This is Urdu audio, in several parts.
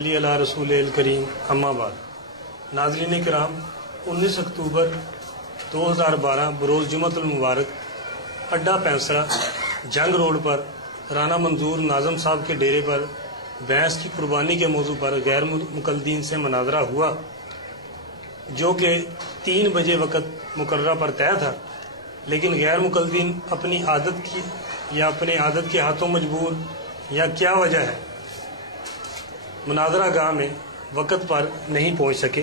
علی رسول الکریم اما بعد ناظرین کرام 19 اکتوبر 2012 بروز جمعۃ المبارک اڈا پینسرا جنگ روڈ پر رانا منظور ناظم صاحب کے ڈیرے پر بھینس کی قربانی کے موضوع پر غیر مقلدین سے مناظرہ ہوا، جو کہ 3 بجے وقت مقررہ پر طے تھا، لیکن غیر مقلدین اپنی عادت کے ہاتھوں مجبور یا کیا وجہ ہے مناظرہ گاہ میں وقت پر نہیں پہنچ سکے،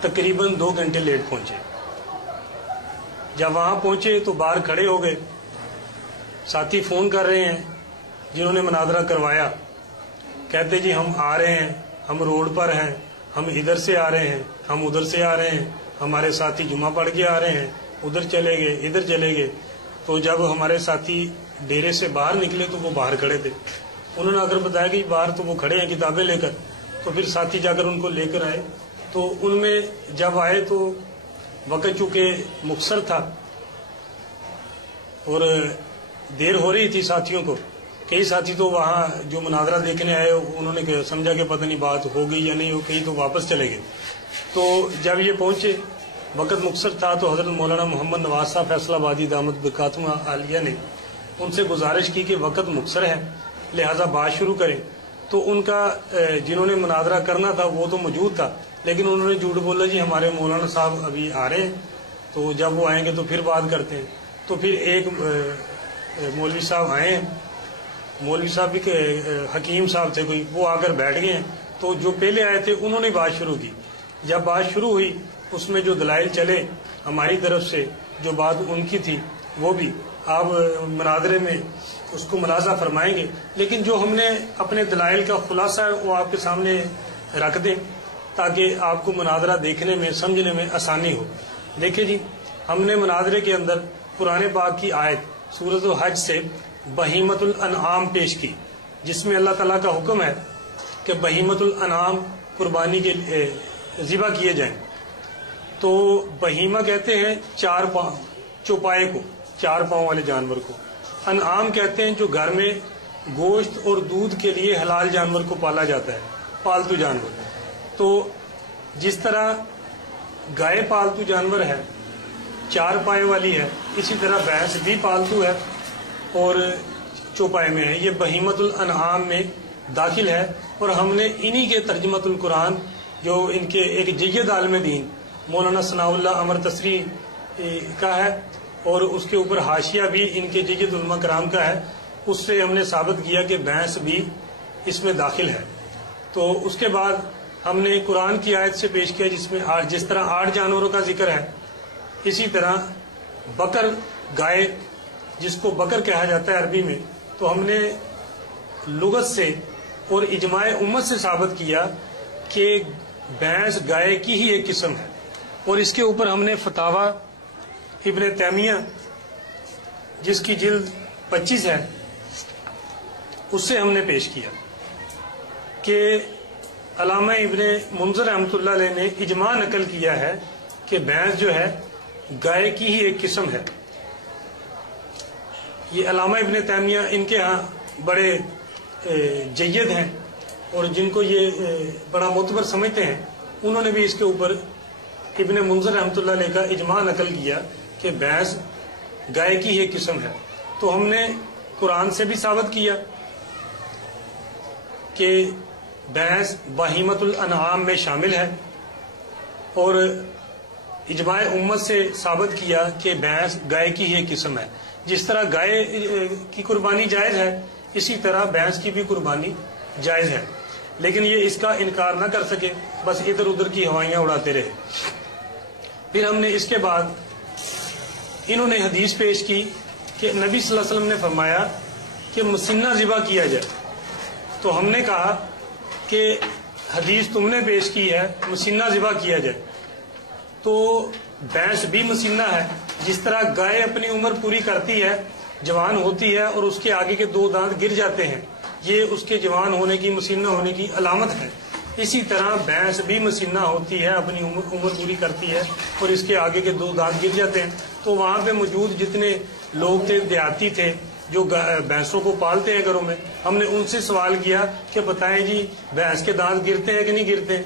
تقریباً 2 گھنٹے لیٹ پہنچے۔ جب وہاں پہنچے تو باہر کھڑے ہو گئے، ساتھی فون کر رہے ہیں جنہوں نے مناظرہ کروایا، کہتے جی ہم آ رہے ہیں، ہم روڈ پر ہیں، ہم ادھر سے آ رہے ہیں، ہم ادھر سے آ رہے ہیں، ہمارے ساتھی جمعہ پڑھ کے آ رہے ہیں، ادھر چلے گئے ادھر چلے گئے۔ تو جب ہمارے ساتھی ڈیرے سے باہر نکلے تو وہ باہر کھڑے تھے، انہوں نے اگر بتایا کہ باہر تو وہ کھڑے ہیں کتابیں لے کر، تو پھر ساتھی جا کر ان کو لے کر آئے۔ تو ان میں جب آئے تو وقت چونکہ مختصر تھا اور دیر ہو رہی تھی ساتھیوں کو، کئی ساتھی تو وہاں جو مناظرہ دیکھنے آئے انہوں نے سمجھا کہ پتہ نہیں بات ہو گئی یا نہیں ہو گئی، تو واپس چلے گئے۔ تو جب یہ پہنچے وقت مختصر تھا تو حضرت مولانا محمد نواز صاحب فیصل آبادی دامت برکاتہم عالیہ نے ان سے گزارش کی کہ وقت مختصر ہے لہذا بات شروع کریں۔ تو ان کا جنہوں نے مناظرہ کرنا تھا وہ تو موجود تھا، لیکن انہوں نے جھوٹ بولا جی ہمارے مولانا صاحب ابھی آ رہے ہیں، تو جب وہ آئیں گے تو پھر بات کرتے ہیں۔ تو پھر ایک مولوی صاحب آئے ہیں، مولوی صاحب بھی حکیم صاحب تھے کوئی، وہ آ کر بیٹھ گئے ہیں۔ تو جو پہلے آئے تھے انہوں نے بات شروع کی، جب بات شروع ہوئی اس میں جو دلائل چلے ہماری طرف سے، جو بات ان کی تھی وہ بھی آپ مناظرے میں اس کو ملاحظہ فرمائیں گے، لیکن جو ہم نے اپنے دلائل کا خلاصہ ہے وہ آپ کے سامنے رکھ دیں تاکہ آپ کو مناظرہ دیکھنے میں سمجھنے میں آسانی ہو۔ دیکھیں جی، ہم نے مناظرے کے اندر قرآن پاک کی آیت سورۃ الحج سے بہیمۃ الانعام پیش کی، جس میں اللہ تعالیٰ کا حکم ہے کہ بہیمۃ الانعام قربانی کے ذبح کیے جائیں۔ تو بہیمہ کہتے ہیں 4 پاؤں چوپائے کو، 4 پاؤں والے جانور کو۔ انعام کہتے ہیں جو گھر میں گوشت اور دودھ کے لیے حلال جانور کو پالا جاتا ہے، پالتو جانور۔ تو جس طرح گائے پالتو جانور ہے، 4 پائے والی ہے، اسی طرح بھینس بھی پالتو ہے اور چوپائے میں ہے، یہ بہیمۃ الانعام میں داخل ہے۔ اور ہم نے انہی کے ترجمۃ القرآن جو ان کے ایک جید عالم دین مولانا ثناء اللہ امر تصریح کا ہے اور اس کے اوپر حاشیہ بھی ان کے جید علماء کرام کا ہے، اس سے ہم نے ثابت کیا کہ بھینس بھی اس میں داخل ہے۔ تو اس کے بعد ہم نے قرآن کی آیت سے پیش کیا جس میں جس طرح 8 جانوروں کا ذکر ہے، اسی طرح بکر گائے جس کو بکر کہا جاتا ہے عربی میں، تو ہم نے لغت سے اور اجماع امت سے ثابت کیا کہ بھینس گائے کی ہی ایک قسم ہے، اور اس کے اوپر ہم نے فتاوی ابن تیمیہ جس کی جلد 25 ہے اس سے ہم نے پیش کیا کہ علامہ ابن منذر رحمۃ اللہ علیہ نے اجماع نقل کیا ہے کہ بھینس جو ہے گائے کی ہی ایک قسم ہے۔ یہ علامہ ابن تیمیہ ان کے ہاں بڑے جید ہیں اور جن کو یہ بڑا معتبر سمجھتے ہیں، انہوں نے بھی اس کے اوپر ابن منذر رحمۃ اللہ علیہ کا اجماع نقل کیا کہ بھینس گائے کی ایک قسم ہے۔ تو ہم نے قرآن سے بھی ثابت کیا کہ بھینس بہیمۃ الانعام میں شامل ہے، اور اجماع امت سے ثابت کیا کہ بھینس گائے کی ایک قسم ہے۔ جس طرح گائے کی قربانی جائز ہے اسی طرح بھینس کی بھی قربانی جائز ہے، لیکن یہ اس کا انکار نہ کر سکے، بس ادھر ادھر کی ہوائیاں اڑاتے رہے۔ پھر ہم نے اس کے بعد انہوں نے حدیث پیش کی کہ نبی صلی اللہ علیہ وسلم نے فرمایا کہ مسنہ ذبح کیا جائے۔ تو ہم نے کہا کہ حدیث تم نے پیش کی ہے مسنہ ذبح کیا جائے، تو بھینس بھی مسنہ ہے، جس طرح گائے اپنی عمر پوری کرتی ہے، جوان ہوتی ہے اور اس کے آگے کے 2 دانت گر جاتے ہیں، یہ اس کے جوان ہونے کی مسنہ ہونے کی علامت ہے۔ اسی طرح بھینس بھی مسنہ ہوتی ہے، اپنی عمر پوری کرتی ہے اور اس کے آگے کے 2 دانت گر جاتے ہیں۔ تو وہاں پہ موجود جتنے لوگ تھے، دیہاتی تھے، جو بھینسوں کو پالتے ہیں گھروں میں، ہم نے ان سے سوال کیا کہ بتائیں جی بھینس کے دانت گرتے ہیں کہ نہیں گرتے ہیں؟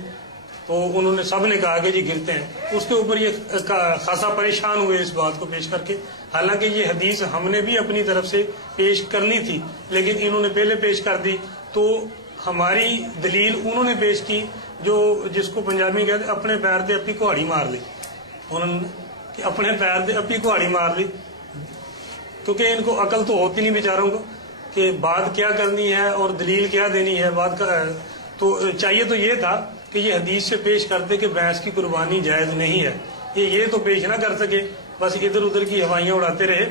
تو انہوں نے سب نے کہا کہ جی گرتے ہیں۔ اس کے اوپر یہ خاصا پریشان ہوئے اس بات کو پیش کر کے، حالانکہ یہ حدیث ہم نے بھی اپنی طرف سے پیش کرنی تھی لیکن انہوں نے پہلے پیش کر دی۔ تو ہماری دلیل انہوں نے پیش کی جو جس کو پنجابی کہتے اپنے پیر دے اپنی کہاڑی مار لی، انہوں نے اپنے پیر دے اپنی کہاڑی مار لی، کیونکہ ان کو عقل تو ہوتی نہیں بیچاروں کو کہ بات کیا کرنی ہے اور دلیل کیا دینی ہے۔ بات کا تو چاہیے تو یہ تھا کہ یہ حدیث سے پیش کرتے کہ بھینس کی قربانی جائز نہیں ہے، یہ تو پیش نہ کر سکے، بس ادھر ادھر کی ہوائیاں اڑاتے رہے۔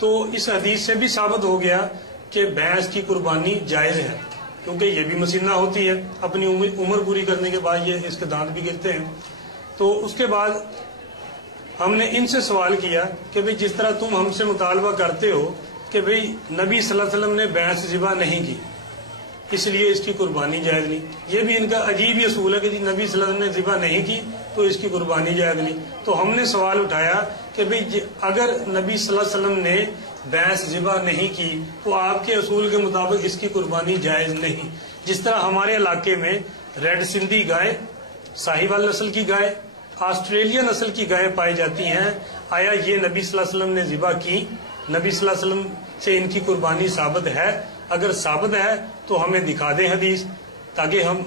تو اس حدیث سے بھی ثابت ہو گیا کہ بھینس کی قربانی جائز ہے، کیونکہ یہ بھی مسنہ ہوتی ہے، اپنی عمر پوری کرنے کے بعد یہ اس کے دانت بھی گرتے ہیں۔ تو اس کے بعد ہم نے ان سے سوال کیا کہ بھئی جس طرح تم ہم سے مطالبہ کرتے ہو کہ بھئی نبی صلی اللہ علیہ وسلم نے بھینس ذبح نہیں کی اس لیے اس کی قربانی جائز نہیں، یہ بھی ان کا عجیب ہی اصول ہے کہ جی نبی صلی اللہ علیہ وسلم نے ذبح نہیں کی تو اس کی قربانی جائز نہیں۔ تو ہم نے سوال اٹھایا کہ بھئی اگر نبی صلی اللہ علیہ وسلم نے بھینس ذبح نہیں کی تو آپ کے اصول کے مطابق اس کی قربانی جائز نہیں۔ جس طرح ہمارے علاقے میں ریڈ سندھی گائے، ساہیوال نسل کی گائے، آسٹریلیا نسل کی گائے پائی جاتی ہیں، آیا یہ نبی صلی اللہ علیہ وسلم نے ذبح کی؟ نبی صلی اللہ علیہ وسلم سے ان کی قربانی ثابت ہے؟ اگر ثابت ہے تو ہمیں دکھا دیں حدیث تاکہ ہم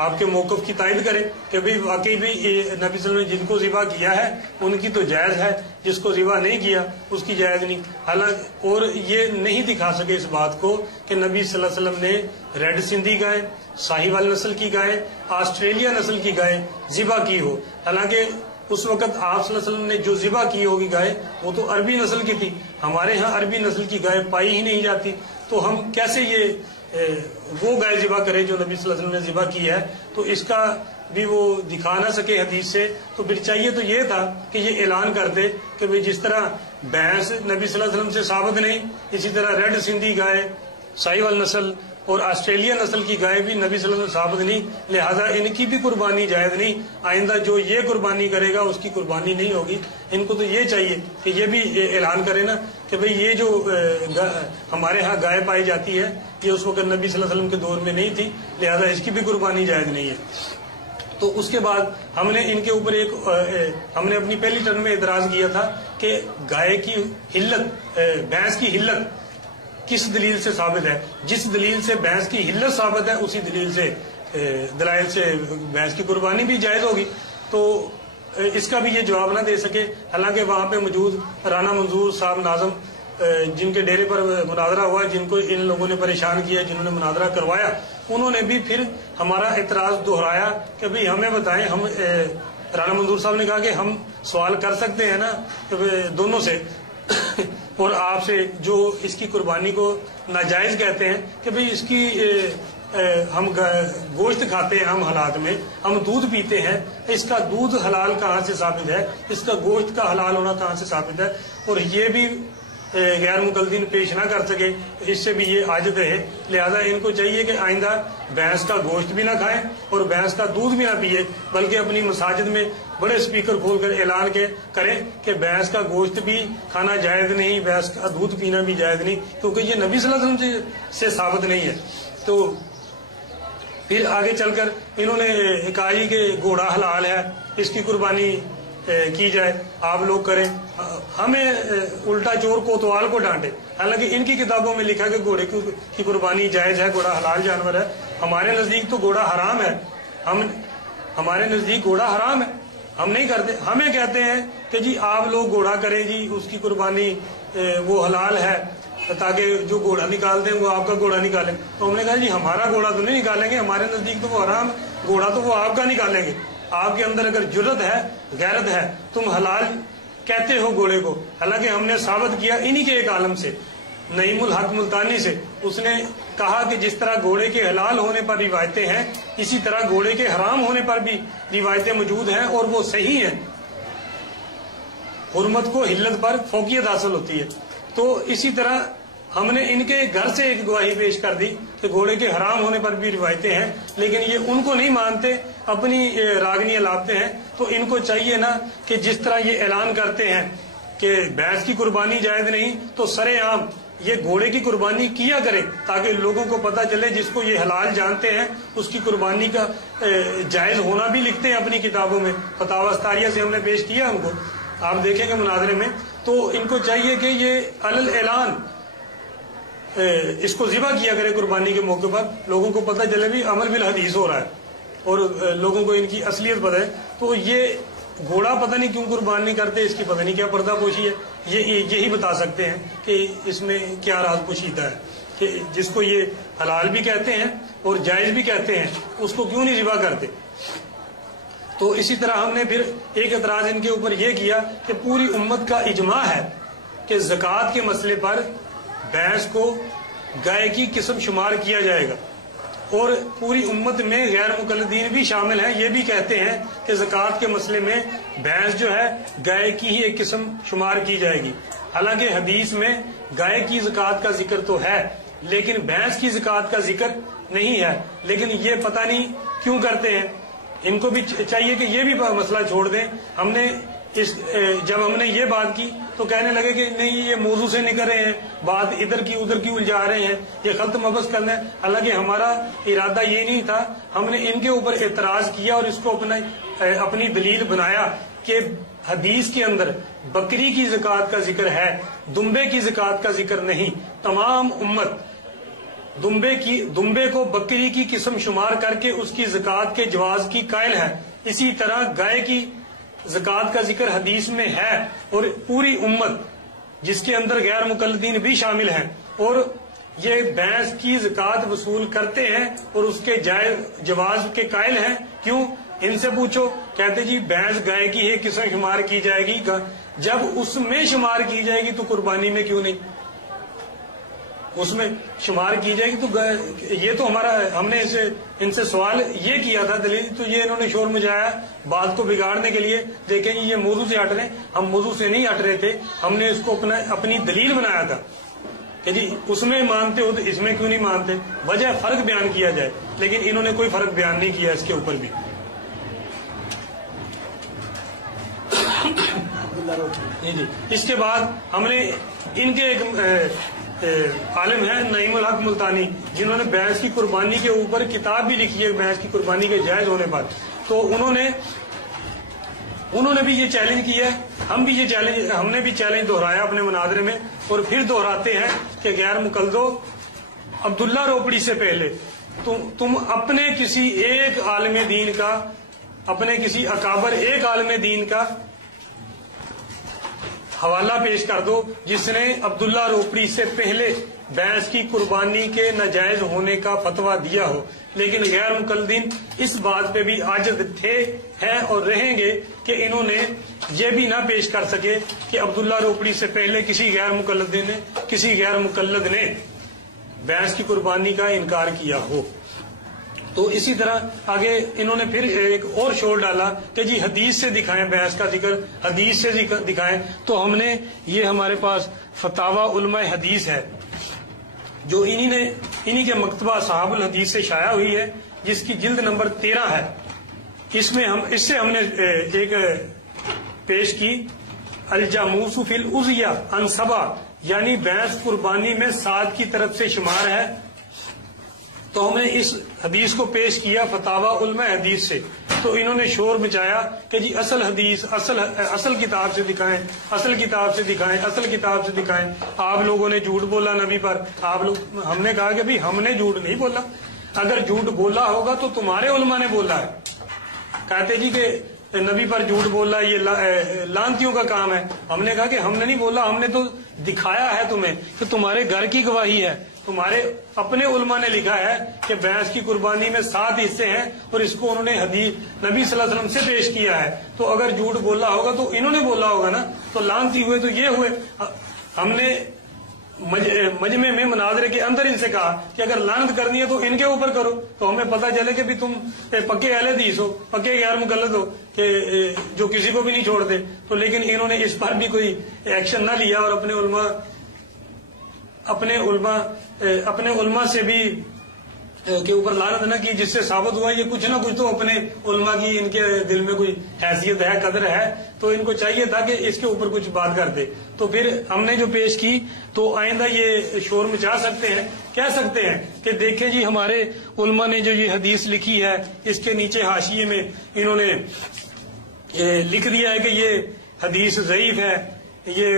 آپ کے موقف کی تائید کریں کہ بھئی واقعی بھی نبی صلی اللہ علیہ وسلم نے جن کو ذبح کیا ہے ان کی تو جائز ہے، جس کو ذبح نہیں کیا اس کی جائز نہیں۔ حالانکہ اور یہ نہیں دکھا سکے اس بات کو کہ نبی صلی اللہ علیہ وسلم نے ریڈ سندھی گائے، ساہیوال نسل کی گائے، آسٹریلیا نسل کی گائے ذبح کی ہو۔ حالانکہ اس وقت آپ صلی اللہ علیہ وسلم نے جو ذبح کی ہوگی گائے وہ تو عربی نسل کی تھی، ہمارے ہاں عربی نسل کی گائے پائی ہی نہیں جاتی، تو ہم کیسے یہ وہ گائے ذبح کرے جو نبی صلی اللہ علیہ وسلم نے ذبح کی ہے؟ تو اس کا بھی وہ دکھا نہ سکے حدیث سے، تو پھر چاہیے تو یہ تھا کہ یہ اعلان کر دے کہ بھئی جس طرح بھینس نبی صلی اللہ علیہ وسلم سے ثابت نہیں، اسی طرح ریڈ سندھی گائے، ساہیوال نسل اور آسٹریلیا نسل کی گائے بھی نبی صلی اللہ علیہ وسلم ثابت نہیں، لہذا ان کی بھی قربانی جائز نہیں، آئندہ جو یہ قربانی کرے گا اس کی قربانی نہیں ہوگی۔ ان کو تو یہ چاہیے کہ یہ بھی اعلان کرے نا کہ بھئی یہ جو ہمارے ہاں گائے پائی جاتی ہے یہ اس وقت نبی صلی اللہ علیہ وسلم کے دور میں نہیں تھی، لہذا اس کی بھی قربانی جائز نہیں ہے۔ تو اس کے بعد ہم نے ان کے اوپر ہم نے اپنی پہلی ٹرم میں اعتراض کیا تھا کہ گائے کی حلت، بھینس کی حلت کس دلیل سے ثابت ہے؟ جس دلیل سے بھینس کی حلت ثابت ہے اسی دلیل سے دلائل سے بھینس کی قربانی بھی جائز ہوگی۔ تو اس کا بھی یہ جواب نہ دے سکے، حالانکہ وہاں پہ موجود رانا منظور صاحب ناظم جن کے ڈیرے پر مناظرہ ہوا، جن کو ان لوگوں نے پریشان کیا، جنہوں نے مناظرہ کروایا، انہوں نے بھی پھر ہمارا اعتراض دہرایا کہ بھئی ہمیں بتائیں، ہم رانا منظور صاحب نے کہا کہ ہم سوال کر سکتے ہیں نا دونوں سے اور آپ سے جو اس کی قربانی کو ناجائز کہتے ہیں کہ بھئی اس کی ہم گوشت کھاتے ہیں، ہم حالات میں ہم دودھ پیتے ہیں، اس کا دودھ حلال کہاں سے ثابت ہے؟ اس کا گوشت کا حلال ہونا کہاں سے ثابت ہے؟ اور یہ بھی غیر مقلدین پیش نہ کر سکے، اس سے بھی یہ عاجز ہے۔ لہذا ان کو چاہیے کہ آئندہ بھینس کا گوشت بھی نہ کھائیں اور بھینس کا دودھ بھی نہ پیے، بلکہ اپنی مساجد میں بڑے سپیکر کھول کر اعلان کریں کہ بھینس کا گوشت بھی کھانا جائز نہیں، بھینس کا دودھ پینا بھی جائز نہیں، کیونکہ یہ نبی صلی اللہ علیہ وسلم سے ثابت نہیں ہے۔ تو پھر آگے چل کر انہوں نے کہا کہ گھوڑا حلال ہے، اس کی قربانی کی جائے، آپ لوگ کریں، ہمیں الٹا چور کوتوال کو ڈانٹے، حالانکہ ان کی کتابوں میں لکھا کہ گھوڑے کی قربانی جائز ہے، گھوڑا حلال جانور ہے۔ ہمارے نزدیک تو گھوڑا حرام ہے، ہمارے نزدیک گھوڑا حرام ہے، ہم نہیں کرتے۔ ہمیں کہتے ہیں کہ جی آپ لوگ گھوڑا کریں، جی اس کی قربانی وہ حلال ہے، تاکہ جو گھوڑا نکالتے ہیں وہ آپ کا گھوڑا نکالیں۔ تو ہم نے کہا جی ہمارا گھوڑا تو نہیں نکالیں گے، ہمارے نزدیک تو وہ حرام ہے، گھوڑا تو وہ آپ کا نکالیں گے۔ آپ کے اندر اگر جرت ہے، غیرت ہے، تم حلال کہتے ہو گھوڑے کو، حالانکہ ہم نے ثابت کیا انہی کے ایک عالم سے، نعیم الحق ملتانی سے۔ اس نے کہا کہ جس طرح گھوڑے کے حلال ہونے پر روایتیں ہیں، اسی طرح گھوڑے کے حرام ہونے پر بھی روایتیں موجود ہیں اور وہ صحیح ہیں، حرمت کو حلت پر فوقیت حاصل ہوتی ہے۔ تو اسی طرح ہم نے ان کے گھر سے ایک گواہی پیش کر دی کہ گھوڑے کے حرام ہونے پر بھی روایتیں ہیں، لیکن یہ ان کو نہیں مانتے، اپنی راگنیاں لاتے ہیں۔ تو ان کو چاہیے نا کہ جس طرح یہ اعلان کرتے ہیں کہ بھینس کی قربانی جائز نہیں تو سرے عام یہ گھوڑے کی قربانی کیا کرے، تاکہ لوگوں کو پتہ چلے، جس کو یہ حلال جانتے ہیں اس کی قربانی کا جائز ہونا بھی لکھتے ہیں اپنی کتابوں میں، فتاوی استاریہ سے ہم نے پیش کیا ان کو، آپ دیکھیں گے مناظرے میں۔ تو ان کو چاہیے کہ یہ علل اعلان اس کو ذبح کیا کرے قربانی کے موقع پر، لوگوں کو پتہ چلے بھی عمل بالحدیث ہو رہا ہے اور لوگوں کو ان کی اصلیت پتہ ہے۔ تو یہ گھوڑا پتہ نہیں کیوں قربان نہیں کرتے، اس کی پتہ نہیں کیا پردہ پوشی ہے، یہی بتا سکتے ہیں کہ اس میں کیا راز پوشیدہ ہے، کہ جس کو یہ حلال بھی کہتے ہیں اور جائز بھی کہتے ہیں اس کو کیوں نہیں ذبح کرتے۔ تو اسی طرح ہم نے پھر ایک اعتراض ان کے اوپر یہ کیا کہ پوری امت کا اجماع ہے کہ زکوٰۃ کے مسئلے پر بھینس کو گائے کی قسم شمار کیا جائے گا، اور پوری امت میں غیر مقلدین بھی شامل ہیں، یہ بھی کہتے ہیں کہ زکوٰۃ کے مسئلے میں بھینس جو ہے گائے کی ہی ایک قسم شمار کی جائے گی۔ حالانکہ حدیث میں گائے کی زکوٰۃ کا ذکر تو ہے لیکن بھینس کی زکوٰۃ کا ذکر نہیں ہے، لیکن یہ پتہ نہیں کیوں کرتے ہیں۔ ان کو بھی چاہیے کہ یہ بھی مسئلہ چھوڑ دیں۔ جب ہم نے یہ بات کی تو کہنے لگے کہ نہیں یہ موضوع سے نکل رہے ہیں، بات ادھر کی ادھر کی الجھا رہے ہیں، یہ خلط مبس کرنا ہے۔ حالانکہ ہمارا ارادہ یہ نہیں تھا، ہم نے ان کے اوپر اعتراض کیا اور اس کو اپنی دلیل بنایا کہ حدیث کے اندر بکری کی زکوٰۃ کا ذکر ہے، دمبے کی زکوٰۃ کا ذکر نہیں۔ تمام امت دمبے کو بکری کی قسم شمار کر کے اس کی زکوٰۃ کے جواز کی قائل ہے۔ اسی طرح گائے کی زکوٰۃ کا ذکر حدیث میں ہے، اور پوری امت جس کے اندر غیر مقلدین بھی شامل ہیں اور یہ بھینس کی زکوٰۃ وصول کرتے ہیں اور اس کے جواز کے قائل ہیں۔ کیوں؟ ان سے پوچھو، کہتے جی بھینس گائے کی ایک قسم شمار کی جائے گی، جب اس میں شمار کی جائے گی تو قربانی میں کیوں نہیں؟ اس میں شمار کی جائے گی تو یہ تو ہم نے ان سے سوال یہ کیا تھا دلیل، تو یہ انہوں نے شور مچایا بات کو بگاڑنے کے لیے۔ دیکھیں یہ موضوع سے ہٹ رہے ہیں، ہم موضوع سے نہیں ہٹ رہے تھے، ہم نے اس کو اپنی دلیل بنایا تھا کہ جی اس میں مانتے ہو تو اس میں کیوں نہیں مانتے، وجہ فرق بیان کیا جائے، لیکن انہوں نے کوئی فرق بیان نہیں کیا اس کے اوپر بھی۔ جی اس کے بعد ہم نے ان کے ایک عالم ہیں نعیم الحق ملتانی، جنہوں نے بھینس کی قربانی کے اوپر کتاب بھی لکھی ہے بھینس کی قربانی کے جائز ہونے پر، تو انہوں نے بھی یہ چیلنج کیا ہے، ہم نے بھی چیلنج دہرایا اپنے مناظرے میں، اور پھر دہراتے ہیں کہ غیر مقلدو، عبداللہ روپڑی سے پہلے تم اپنے کسی ایک عالم دین کا، اپنے کسی اکابر ایک عالم دین کا حوالہ پیش کر دو جس نے عبداللہ روپڑی سے پہلے بھینس کی قربانی کے ناجائز ہونے کا فتویٰ دیا ہو۔ لیکن غیر مقلدین اس بات پہ بھی عاجز تھے، ہیں اور رہیں گے کہ انہوں نے یہ بھی نہ پیش کر سکے کہ عبداللہ روپڑی سے پہلے کسی غیر مقلد نے بھینس کی قربانی کا انکار کیا ہو۔ تو اسی طرح آگے انہوں نے پھر ایک اور شور ڈالا کہ جی حدیث سے دکھائیں بھینس کا ذکر، حدیث سے دکھائیں۔ تو ہم نے یہ ہمارے پاس فتاوی علماء حدیث ہے جو انہی کے مکتبہ صحاب الحدیث سے شائع ہوئی ہے، جس کی جلد نمبر 13 ہے۔ اس سے ہم نے ایک پیش کی الجاموس فی الاضحیہ عن سبع، یعنی بھینس قربانی میں 7 کی طرف سے شمار ہے۔ تو ہم نے اس حدیث کو پیش کیا فتاوی علماء حدیث سے، تو انہوں نے شور مچایا کہ جی اصل حدیث اصل کتاب سے دکھائیں، اصل کتاب سے دکھائیں، اصل کتاب سے دکھائیں۔ آپ لوگوں نے جھوٹ بولا نبی پر، ہم نے کہا کہ بھائی ہم نے جھوٹ نہیں بولا، اگر جھوٹ بولا ہوگا تو تمہارے علماء نے بولا ہے۔ کہتے جی کہ نبی پر جھوٹ بولا یہ لانتیوں کا کام ہے۔ ہم نے کہا کہ ہم نے نہیں بولا، ہم نے تو دکھایا ہے تمہیں کہ تمہارے گھر کی گواہی ہے، تمہارے اپنے علماء نے لکھا ہے کہ بھینس کی قربانی میں 7 حصے ہیں، اور اس کو انہوں نے حدیث نبی صلی اللہ علیہ وسلم سے پیش کیا ہے۔ تو اگر جھوٹ بولا ہوگا تو انہوں نے بولا ہوگا نا، تو لانتی ہوئے تو یہ ہوئے۔ ہم نے مجمع میں مناظرے کے اندر ان سے کہا کہ اگر لعنت کرنی ہے تو ان کے اوپر کرو، تو ہمیں پتہ چلے کہ بھی تم پکے اہل حدیث ہو، پکے غیر مقلد ہو کہ جو کسی کو بھی نہیں چھوڑتے۔ تو لیکن انہوں نے اس پر بھی کوئی ایکشن نہ لیا، اور اپنے علماء سے بھی کے اوپر لعنت نہ کی، جس سے ثابت ہوا یہ کچھ نہ کچھ تو اپنے علماء کی ان کے دل میں کوئی حیثیت ہے، قدر ہے، تو ان کو چاہیے تھا کہ اس کے اوپر کچھ بات کر دے. تو پھر ہم نے جو پیش کی تو آئندہ یہ شور مچا سکتے ہیں، کہہ سکتے ہیں کہ دیکھیں جی ہمارے علماء نے جو یہ حدیث لکھی ہے اس کے نیچے حاشیے میں انہوں نے لکھ دیا ہے کہ یہ حدیث ضعیف ہے، یہ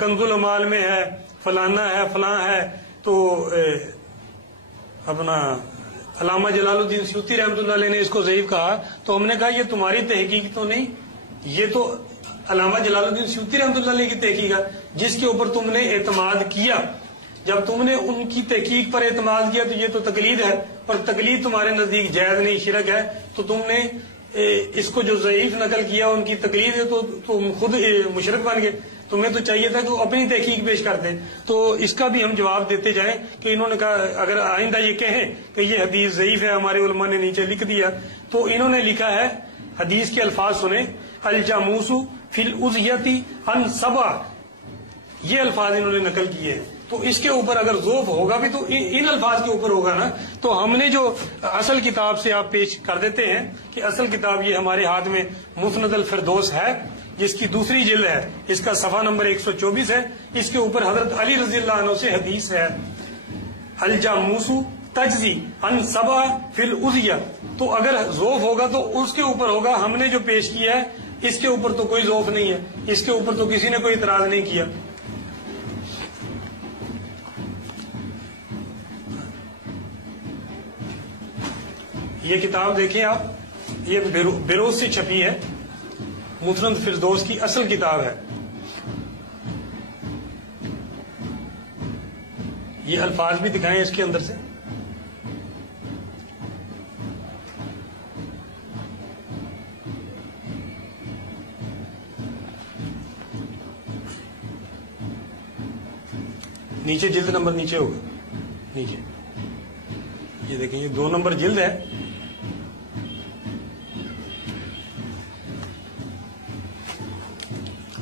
کنز الامال میں ہے، فلانا ہے، فلاں ہے. تو اپنا علامہ جلال الدین سیوطی رحمۃ اللہ علیہ نے اس کو ضعیف کہا، تو ہم نے کہا یہ تمہاری تحقیق تو نہیں، یہ تو علامہ جلال الدین سیوطی رحمۃ اللہ علیہ کی تحقیق ہے جس کے اوپر تم نے اعتماد کیا. جب تم نے ان کی تحقیق پر اعتماد کیا تو یہ تو تقلید ہے، اور تقلید تمہارے نزدیک جائز نہیں، شرک ہے. تو تم نے اس کو جو ضعیف نقل کیا ان کی تقلید ہے تو تم خود مشرک بن گئے. تمہیں تو چاہیے تھا کہ وہ اپنی تحقیق پیش کرتے. تو اس کا بھی ہم جواب دیتے جائیں کہ انہوں نے کہا اگر آئندہ یہ کہیں کہ یہ حدیث ضعیف ہے، ہمارے علماء نے نیچے لکھ دیا، تو انہوں نے لکھا ہے حدیث کے الفاظ سنیں، الجاموس فی الاضحیۃ عن سبع، یہ الفاظ انہوں نے نقل کیے ہیں. تو اس کے اوپر اگر ذوف ہوگا بھی تو ان الفاظ کے اوپر ہوگا نا. تو ہم نے جو اصل کتاب سے آپ پیش کر دیتے ہیں کہ اصل کتاب یہ ہمارے ہاتھ میں مسند الفردوس ہے جس کی دوسری جلد ہے، اس کا صفحہ نمبر 124 ہے. اس کے اوپر حضرت علی رضی اللہ عنہ سے حدیث ہے، الجاموس تجزی عن سبع فی الاضحیہ. تو اگر ذوف ہوگا تو اس کے اوپر ہوگا. ہم نے جو پیش کیا ہے اس کے اوپر تو کوئی ذوف نہیں ہے، اس کے اوپر تو کسی نے کوئی اعتراض نہیں کیا. یہ کتاب دیکھیں آپ، یہ بیروز سے چھپی ہے، مسند فردوس کی اصل کتاب ہے. یہ الفاظ بھی دکھائیں اس کے اندر سے. نیچے جلد نمبر نیچے ہوگا، نیچے یہ دیکھیں، یہ 2 نمبر جلد ہے.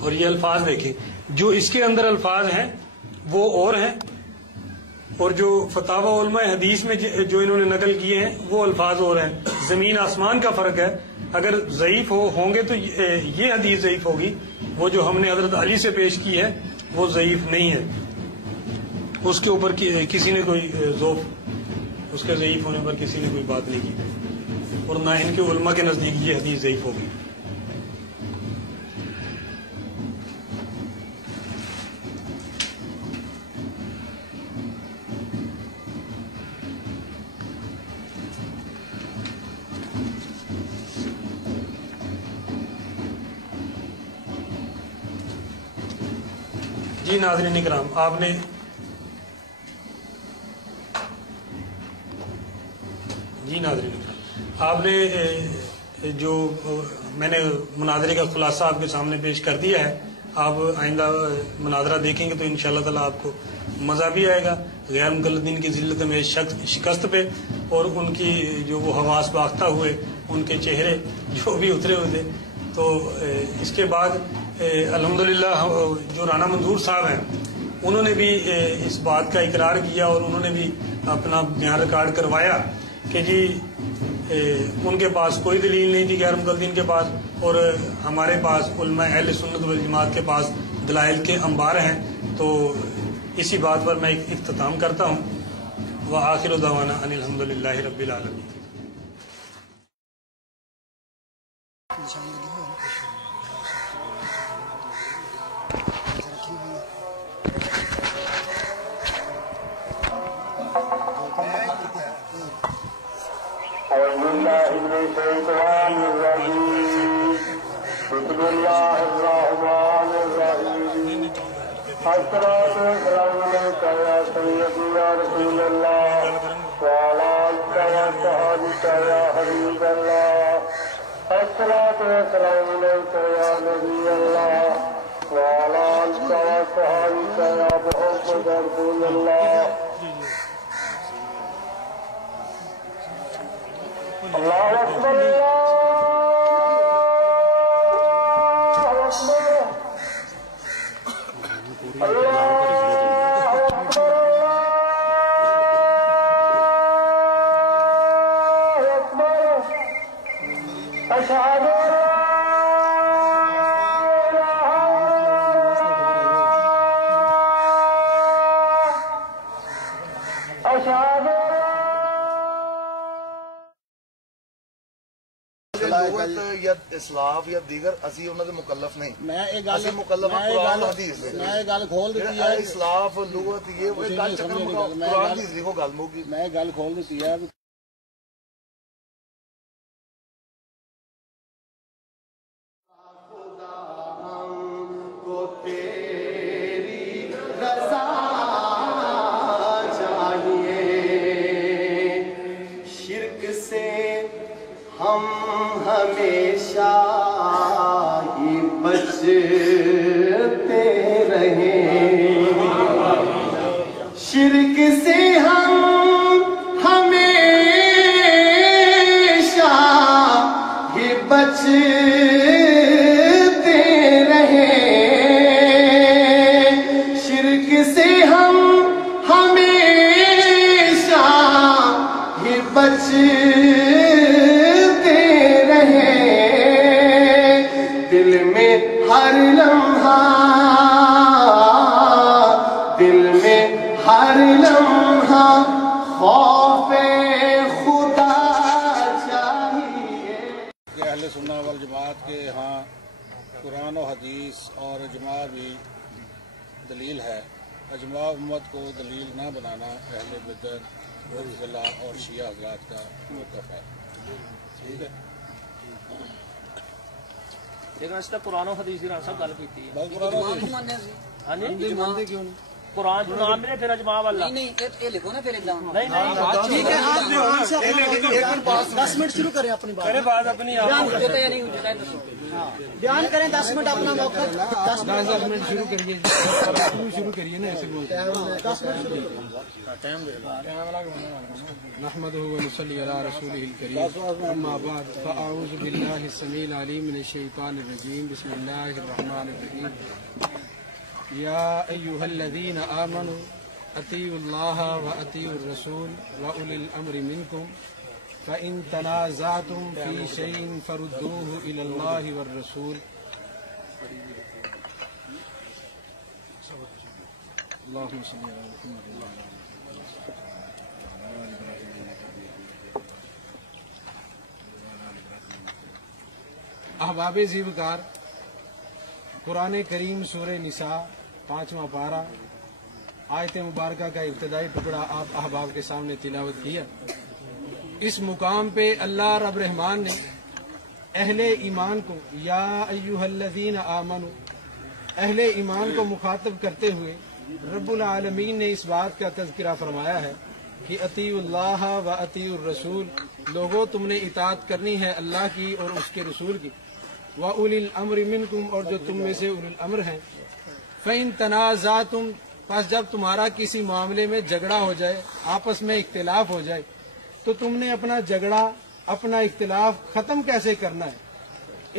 اور یہ الفاظ دیکھیں، جو اس کے اندر الفاظ ہیں وہ اور ہیں، اور جو فتاوی علماء حدیث میں جو انہوں نے نقل کیے ہیں وہ الفاظ اور ہیں. زمین آسمان کا فرق ہے. اگر ضعیف ہوں گے تو یہ حدیث ضعیف ہوگی، وہ جو ہم نے حضرت علی سے پیش کی ہے وہ ضعیف نہیں ہے. اس کے اوپر کسی نے کوئی ذوف، اس کے ضعیف ہونے پر کسی نے کوئی بات نہیں کی، اور نہ ان کے علماء کے نزدیک یہ حدیث ضعیف ہوگی. جی ناظرین اکرام، آپ نے جو میں نے مناظرے کا خلاصہ آپ کے سامنے پیش کر دیا ہے. آپ آئندہ مناظرہ دیکھیں گے تو انشاءاللہ تعالی آپ کو مزہ بھی آئے گا، غیر مقلدین کی ذلت میں شکست پہ، اور ان کی جو وہ حواس باختہ ہوئے ان کے چہرے جو بھی اترے ہوئے تھے. تو اس کے بعد الحمدللہ جو رانا منظور صاحب ہیں انہوں نے بھی اس بات کا اقرار کیا، اور انہوں نے بھی اپنا بیان ریکارڈ کروایا کہ جی ان کے پاس کوئی دلیل نہیں تھی غیر مقلدین کے پاس، اور ہمارے پاس علماء اہل سنت والجماعت کے پاس دلائل کے انبار ہیں. تو اسی بات پر میں اختتام کرتا ہوں. وآخر دعوانا ان الحمدللہ رب العالمین. بسم اللہ الرحمن الرحیم. الصلاۃ والسلام علیک یا سیدی یا رسول اللہ وعلی آلک وصحبک یا حبیب اللہ. الصلاۃ والسلام علیک یا نبی اللہ وعلی آلک وصحبک یا محمد رسول اللہ. اللہ اکبر أشهد أن لا یا اسلاف یا دیگر اسی انہوں نے مکلف نہیں میں اسی مکلف ہیں قرآن حدیث سے میں گل کھول دیتی ہے اسلاف لغت یہ گل چکر قرآن حدیث دیکھو گل موگی میں گل کھول دیتی ہے ہم ہمیشہ ہی بچتے رہیں شرک سے ہم ہمیشہ ہی بچتے رہیں شرک سے ہم ہمیشہ ہی بچتے دل میں ہر لمحہ خوف خدا چاہیے کہ اہل سنت والجماعت کے ہاں قرآن و حدیث اور اجماع بھی دلیل ہے. اجماع امت کو دلیل نہ بنانا اہل بدعت معتزلہ اور شیعہ حضرات کا موقف ہے. ٹھیک ہے لیکن اس نے قرآن و حدیث کی سب گل کی قرآن جو نام ملے پھر اجماع والا نہیں لکھو نا پھر ٹھیک ہے 10 منٹ شروع کریں اپنی بات کرے بات اپنی بیان کریں 10 منٹ اپنا موقع 10 منٹ شروع کریے نا ایسے بولتے 10 منٹ نحمده ونصلي على رسوله الكريم اما بعد فاعوذ بالله السميع العليم من الشيطان الرجيم بسم الله الرحمن الرحيم يا ايها الذين امنوا اطيعوا الله واطيعوا الرسول واولي الامر منكم فان تنازعتم في شيء فردوه الى الله والرسول اللهم صل على محمد وعلى احباب زیوکار قرآن کریم سورہ نساء 5واں پارہ آیت مبارکہ کا ابتدائی ٹکڑا آپ احباب کے سامنے تلاوت کیا. اس مقام پہ اللہ رب رحمان نے اہل ایمان کو یا ایھا الذین آمنوا اہل ایمان کو مخاطب کرتے ہوئے رب العالمین نے اس بات کا تذکرہ فرمایا ہے کہ اطیعوا اللہ و اطیعوا الرسول لوگوں تم نے اطاعت کرنی ہے اللہ کی اور اس کے رسول کی وَأُولِي الْأَمْرِ مِنْكُمْ اور جو تم میں سے اولی الامر ہیں فَإِن تَنَازَعْتُمْ پس جب تمہارا کسی معاملے میں جھگڑا ہو جائے آپس میں اختلاف ہو جائے تو تم نے اپنا جھگڑا اپنا اختلاف ختم کیسے کرنا ہے.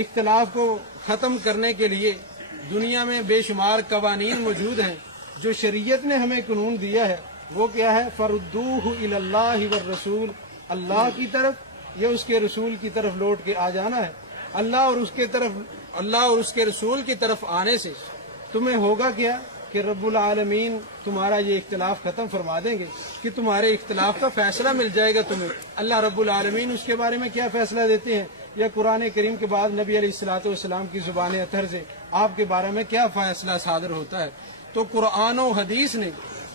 اختلاف کو ختم کرنے کے لیے دنیا میں بے شمار قوانین موجود ہیں جو شریعت نے ہمیں قانون دیا ہے. وہ کیا ہے فردوہ الی اللہ والرسول اللہ کی طرف یا اس کے رسول کی طرف لوٹ کے آ جانا ہے. اللہ اور اس کے رسول کی طرف آنے سے تمہیں ہوگا کیا کہ رب العالمین تمہارا یہ اختلاف ختم فرما دیں گے کہ تمہارے اختلاف کا فیصلہ مل جائے گا تمہیں. اللہ رب العالمین اس کے بارے میں کیا فیصلہ دیتے ہیں یا قرآن کریم کے بعد نبی علیہ الصلوۃ والسلام کی زبان اطہر سے آپ کے بارے میں کیا فیصلہ صادر ہوتا ہے. تو قرآن و حدیث نے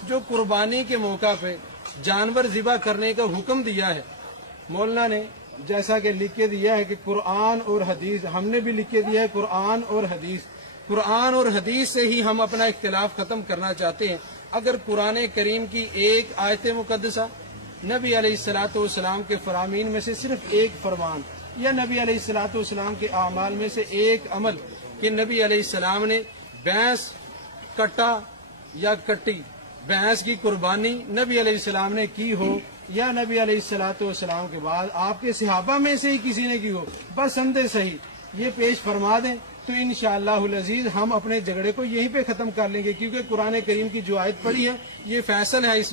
جو قربانی کے موقع پہ جانور ذبح کرنے کا حکم دیا ہے مولانا نے جیسا کہ لکھ کے دیا ہے کہ قرآن اور حدیث ہم نے بھی لکھ کے دیا ہے قرآن اور حدیث سے ہی ہم اپنا اختلاف ختم کرنا چاہتے ہیں. اگر قرآن کریم کی ایک آیت مقدسہ نبی علیہ الصلوۃ والسلام کے فرامین میں سے صرف ایک فرمان یا نبی علیہ الصلوۃ والسلام کے اعمال میں سے ایک عمل کہ نبی علیہ السلام نے بھینس کٹا یا کٹی بھینس کی قربانی نبی علیہ السلام نے کی ہو یا نبی علیہ الصلوۃ والسلام کے بعد آپ کے صحابہ میں سے ہی کسی نے کی ہو بس سند صحیح یہ پیش فرما دیں تو انشاءاللہ العزیز ہم اپنے جھگڑے کو یہیں پہ ختم کر لیں گے. کیونکہ قرآن کریم کی جو آیت پڑھی ہے یہ فیصل ہے اس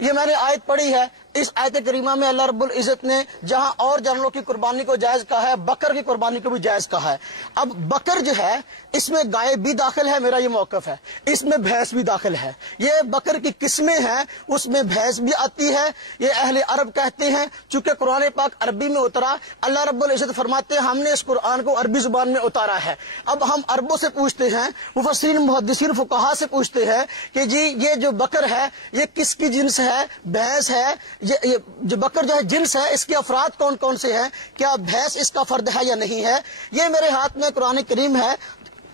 یہ میں نے آیت پڑھی ہے، اس آیت کریمہ میں اللہ رب العزت نے جہاں اور جانوروں کی قربانی کو جائز کہا ہے، بکر کی قربانی کو بھی جائز کہا ہے۔ اب بکر جو ہے اس میں گائے بھی داخل ہے، میرا یہ موقف ہے، اس میں بھینس بھی داخل ہے۔ یہ بکر کی قسمیں ہیں، اس میں بھینس بھی آتی ہے، یہ اہل عرب کہتے ہیں۔ چونکہ قرآن پاک عربی میں اترا، اللہ رب العزت فرماتے ہیں ہم نے اس قرآن کو عربی زبان میں اتارا ہے۔ اب ہم عربوں سے پوچھتے ہیں، مفسرین محدثین فقہا سے پوچھتے ہیں کہ جی یہ جو بکر ہے یہ کس کی جنس ہے؟ بھینس ہے۔ یہ جو بکر جو ہے جنس ہے، اس کے افراد کون کون سے ہیں؟ کیا بھینس اس کا فرد ہے یا نہیں ہے؟ یہ میرے ہاتھ میں قرآن کریم ہے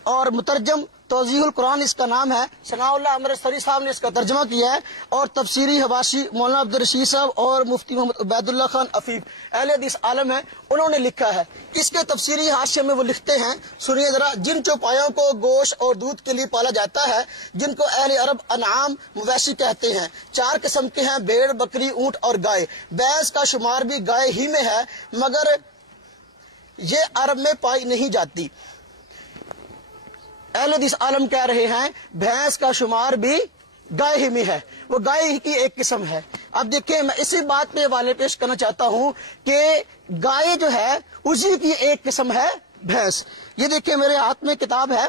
اور مترجم توضیح القرآن اس کا نام ہے، ثناء اللہ امرتسری صاحب نے اس کا ترجمہ کیا ہے، اور تفسیری حواشی مولانا عبدالرشید صاحب اور مفتی محمد عبید اللہ خان عفیف اہل حدیث عالم ہیں، انہوں نے لکھا ہے۔ اس کے تفسیری حاشیے میں وہ لکھتے ہیں، سنیے ذرا، جن چوپایوں کو گوشت اور دودھ کے لیے پالا جاتا ہے، جن کو اہل عرب انعام مویشی کہتے ہیں، 4 قسم کے ہیں، بھیڑ، بکری، اونٹ اور گائے۔ بھینس کا شمار بھی گائے ہی میں ہے، مگر یہ عرب میں پائی نہیں جاتی۔ اہل حدیث عالم کہہ رہے ہیں بھینس کا شمار بھی گائے ہی میں ہے، وہ گائے ہی کی ایک قسم ہے۔ اب دیکھیں میں اسی بات پہ حوالے پیش کرنا چاہتا ہوں کہ گائے جو ہے اسی کی ایک قسم ہے بھینس۔ یہ دیکھیں میرے ہاتھ میں کتاب ہے،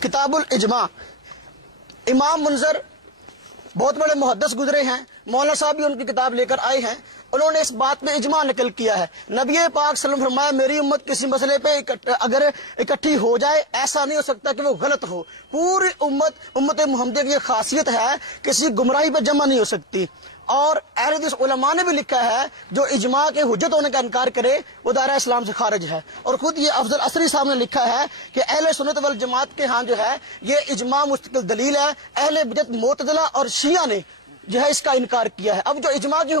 کتاب الاجماع، امام منذر بہت بڑے محدث گزرے ہیں، مولانا صاحب بھی ان کی کتاب لے کر آئے ہیں، انہوں نے اس بات میں اجماع نقل کیا ہے۔ نبی پاک صلی اللہ علیہ وسلم فرمایا میری امت کسی مسئلے پہ اگر اکٹھی ہو جائے ایسا نہیں ہو سکتا کہ وہ غلط ہو۔ پوری امت محمدیہ کی یہ خاصیت ہے، کسی گمراہی پہ جمع نہیں ہو سکتی۔ اور اہل حدیث علماء نے بھی لکھا ہے جو اجماع کے حجت ہونے کا انکار کرے وہ دائرہ اسلام سے خارج ہے۔ اور خود یہ افضل عصری صاحب نے لکھا ہے کہ اہل سنت والجماعت کے ہاں جو ہے یہ اجماع مستقل دلیل ہے، اہل بدعت معتزلہ اور شیعہ نے جو ہے اس کا انکار کیا ہے۔ اب جو اجماع کی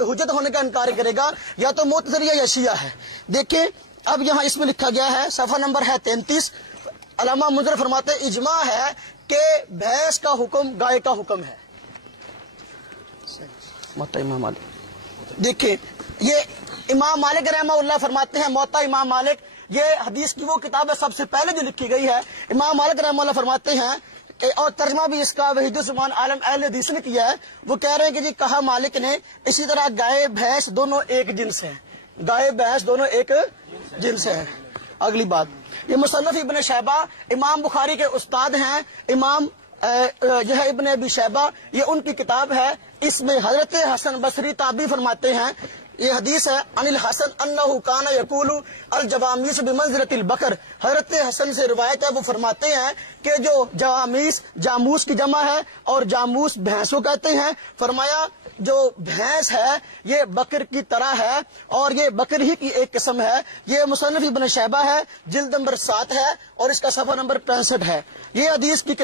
حجت ہونے کا انکار کرے گا یا تو معتزلی یا شیعہ ہے۔ دیکھیں اب یہاں اس میں لکھا گیا ہے، صفحہ نمبر ہے 33، علامہ منذر فرماتے ہیں اجماع ہے کہ بھینس کا حکم گائے کا حکم ہے۔ موطا امام مالک، دیکھیں یہ امام مالک رحمہ اللہ فرماتے ہیں، موطا امام مالک یہ حدیث کی وہ کتاب ہے سب سے پہلے جو لکھی گئی ہے۔ امام مالک رحمہ اللہ فرماتے ہیں، اور ترجمہ بھی اس کا وحید الزمان عالم اہل حدیث نے کیا ہے، وہ کہہ رہے ہیں کہ جی کہا مالک نے اسی طرح گائے بھینس دونوں ایک جنس ہیں، گائے بھینس دونوں ایک جنس ہیں۔ اگلی بات، یہ مصنف ابن شیبہ امام بخاری کے استاد ہیں، امام جو ہے ابن ابی شیبہ، یہ ان کی کتاب ہے، اس میں حضرت حسن بصری تابعی فرماتے ہیں، یہ حدیث ہے عن الحسن انہ کان یقول الجوامیس بمنزلۃ البقر، حضرت حسن سے روایت ہے، وہ فرماتے ہیں کہ جو جوامیس جاموس کی جمع ہے اور جاموس بھینسوں کہتے ہیں، فرمایا جو بھینس ہے یہ بکر کی طرح ہے اور یہ بکر ہی کی ایک قسم ہے۔ یہ مصنف ابن شیبہ ہے، جلد نمبر 7 ہے اور اس کا صفحہ نمبر 65 ہے۔ یہ حدیث کی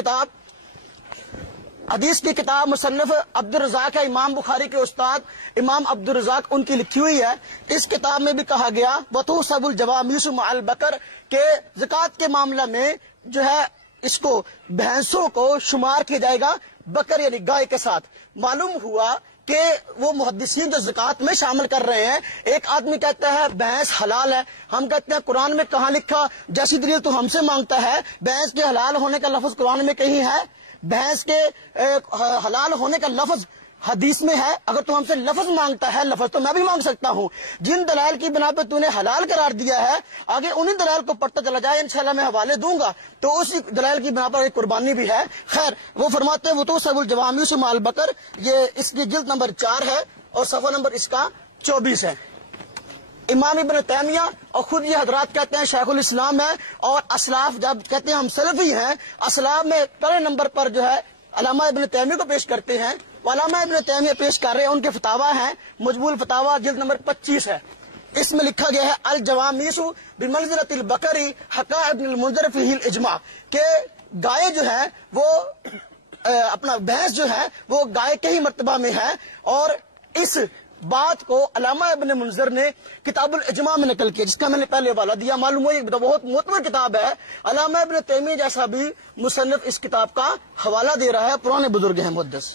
کتاب مصنف عبد الرزاق ہے، امام بخاری کے استاد امام عبد الرزاق ان کی لکھی ہوئی ہے۔ اس کتاب میں بھی کہا گیا وَتُحْسَبُ الْجَوَامِيسُ مَعَ الْبَقَرِ کہ زکوٰۃ کے معاملہ میں جو ہے اس کو بھینسوں کو شمار کیا جائے گا بکر یعنی گائے کے ساتھ۔ معلوم ہوا کہ وہ محدثین جو زکوٰۃ میں شامل کر رہے ہیں، ایک آدمی کہتا ہے بھینس حلال ہے، ہم کہتے ہیں قرآن میں کہاں لکھا؟ جیسی دلیل تو ہم سے مانگتا ہے، بھینس کے حلال ہونے کا لفظ قرآن میں کہیں ہے؟ بھینس کے حلال ہونے کا لفظ حدیث میں ہے؟ اگر تو ہم سے لفظ مانگتا ہے، لفظ تو میں بھی مانگ سکتا ہوں۔ جن دلائل کی بنا پہ تو نے حلال قرار دیا ہے، آگے انہی دلائل کو پڑھتا چلا جائے، انشاءاللہ میں حوالے دوں گا، تو اسی دلائل کی بنا پر ایک قربانی بھی ہے۔ خیر وہ فرماتے ہیں وہ تو سب الجوامیس مع البقر، یہ اس کی جلد نمبر 4 ہے اور صفحہ نمبر اس کا 24 ہے۔ امام ابن تیمیہ اور خود یہ حضرات کہتے ہیں شیخ الاسلام ہے، اور اسلاف جب کہتے ہیں ہم سلفی ہیں، اسلاف میں پہلے نمبر پر جو ہے علامہ ابن تیمیہ کو پیش کرتے ہیں۔ علامہ ابن تیمیہ پیش کر رہے ہیں، ان کے فتاوی ہیں، مجموع الفتاوی جلد نمبر 25 ہے۔ اس میں لکھا گیا ہے الجوامیس بمنزلۃ البقر حکا ابن المنذر فیہ الاجماع، کہ گائے جو ہے وہ اپنا بھینس جو ہے وہ گائے کے ہی مرتبہ میں ہے، اور اس بات کو علامہ ابن منذر نے کتاب الاجماع میں نقل کیا، جس کا میں نے پہلے حوالہ دیا۔ معلوم ہو یہ بہت معتبر کتاب ہے، علامہ ابن تیمیہ جیسا بھی مصنف اس کتاب کا حوالہ دے رہا ہے، پرانے بزرگ ہیں محدث۔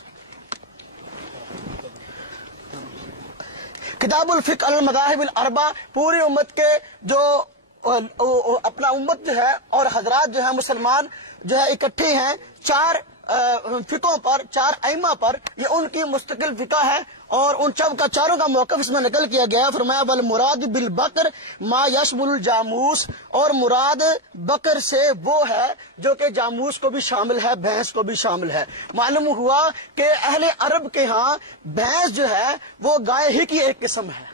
کتاب الفقہ المذاہب الاربع، پوری امت کے جو اپنا امت جو ہے اور حضرات جو ہے مسلمان جو ہے اکٹھے ہیں 4 فقوں پر، 4 ائمہ پر، یہ ان کی مستقل فقہ ہے اور ان چاروں کا موقف اس میں نقل کیا گیا ہے۔ فرمایا والمراد بالبقر ما یشمل الجاموس، اور مراد بکر سے وہ ہے جو کہ جاموس کو بھی شامل ہے، بھینس کو بھی شامل ہے۔ معلوم ہوا کہ اہل عرب کے ہاں بھینس جو ہے وہ گائے ہی کی ایک قسم ہے۔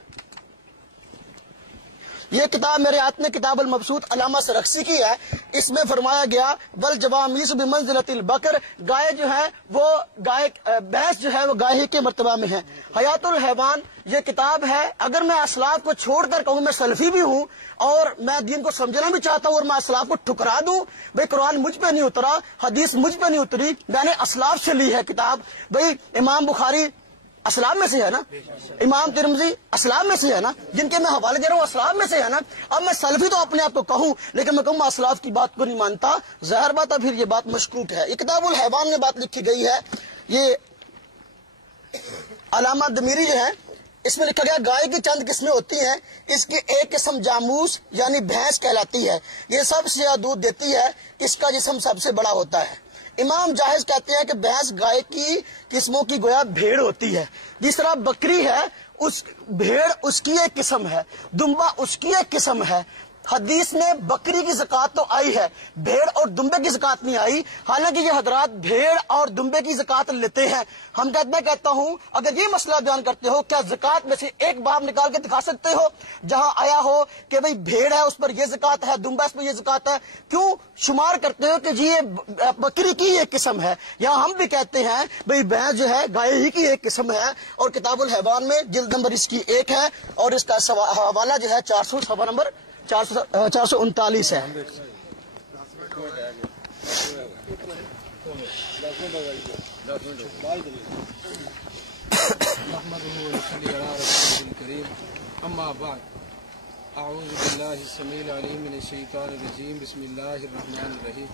یہ کتاب میرے ہاتھ میں کتاب المبسوط علامہ سرخسی کی ہے، اس میں فرمایا گیا والجوامیس بمنزلۃ البقر، گائے جو ہے وہ بھینس جو ہے وہ گائے ہی کے مرتبہ میں ہے۔ حیات الحیوان یہ کتاب ہے، اگر میں اسلاف کو چھوڑ کر کہوں میں سلفی بھی ہوں اور میں دین کو سمجھنا بھی چاہتا ہوں اور میں اسلاف کو ٹھکرا دوں، بھئی قرآن مجھ پہ نہیں اترا، حدیث مجھ پہ نہیں اتری، میں نے اسلاف سے لی ہے کتاب۔ بھئی امام بخاری اسلام میں سے ہے نا، امام ترمذی اسلام میں سے ہے نا، جن کے میں حوالے دے رہا ہوں اسلام میں سے ہے نا۔ اب میں سلفی تو اپنے آپ کو کہوں لیکن میں کہوں میں اسلاف کی بات کو نہیں مانتا، ظاہر بات ہے پھر یہ بات مشکوک ہے۔ یہ کتاب الحیوان میں بات لکھی گئی ہے، یہ علامہ دمیری جو ہے اس میں لکھا گیا گائے کی چند قسمیں ہوتی ہیں، اس کی ایک قسم جاموس یعنی بھینس کہلاتی ہے، یہ سب سے زیادہ دودھ دیتی ہے، اس کا جسم سب سے بڑا ہوتا ہے۔ امام جاہز کہتے ہیں کہ بھینس گائے کی قسموں کی گویا بھیڑ ہوتی ہے، جس طرح بکری ہے بھیڑ اس کی ایک قسم ہے، دمبا اس کی ایک قسم ہے۔ حدیث میں بکری کی زکوٰۃ تو آئی ہے، بھیڑ اور دمبے کی زکوٰۃ نہیں آئی، حالانکہ یہ حضرات بھیڑ اور دمبے کی زکوٰۃ لیتے ہیں۔ میں کہتا ہوں اگر یہ مسئلہ بیان کرتے ہو کیا زکوٰۃ میں سے ایک باب نکال کے دکھا سکتے ہو جہاں آیا ہو کہ بھئی بھیڑ ہے اس پر یہ زکوٰۃ ہے، دمبا اس پر یہ زکوٰۃ ہے؟ کیوں شمار کرتے ہو کہ جی یہ بکری کی ایک قسم ہے؟ یہاں ہم بھی کہتے ہیں بھئی بھینس جو ہے گائے ہی کی ایک قسم ہے، اور کتاب الحیوان میں جلد نمبر اس کی 1 ہے اور اس کا حوالہ جو ہے 400 صفحہ نمبر 439 ہے۔ اما بعد اعوذ باللہ السمیع العلیم من الشیطان الرجیم بسم اللہ الرحمن الرحیم۔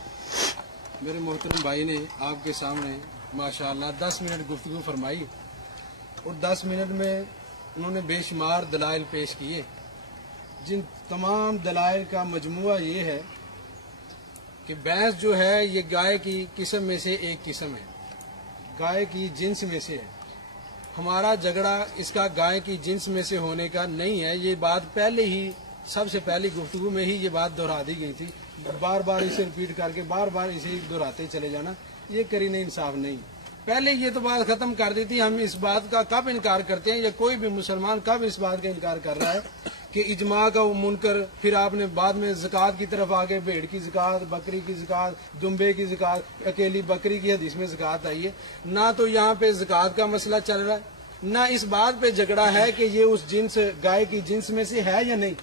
میرے محترم بھائی نے آپ کے سامنے ماشاءاللہ 10 منٹ گفتگو فرمائی اور 10 منٹ میں انہوں نے بے شمار دلائل پیش کیے، جن تمام دلائل کا مجموعہ یہ ہے کہ بھینس جو ہے یہ گائے کی قسم میں سے ایک قسم ہے، گائے کی جنس میں سے ہے۔ ہمارا جھگڑا اس کا گائے کی جنس میں سے ہونے کا نہیں ہے، یہ بات پہلے ہی سب سے پہلی گفتگو میں ہی یہ بات دہرا دی گئی تھی، بار بار اسے ریپیٹ کر کے بار بار اسے دہراتے چلے جانا یہ کرینہ انصاف نہیں۔ پہلے یہ تو بات ختم کر دی تھی، ہم اس بات کا کب انکار کرتے ہیں یا کوئی بھی مسلمان کب اس بات کا انکار کر رہا ہے کہ اجماع کا وہ منکر، پھر آپ نے بعد میں زکوٰۃ کی طرف آگے بھیڑ کی زکوٰۃ، بکری کی زکوٰۃ، دمبے کی زکوٰۃ، اکیلی بکری کی حدیث میں زکوٰۃ آئی ہے۔ نہ تو یہاں پہ زکوٰۃ کا مسئلہ چل رہا ہے، نہ اس بات پہ جھگڑا ہے کہ یہ اس جنس گائے کی جنس میں سے ہے یا نہیں۔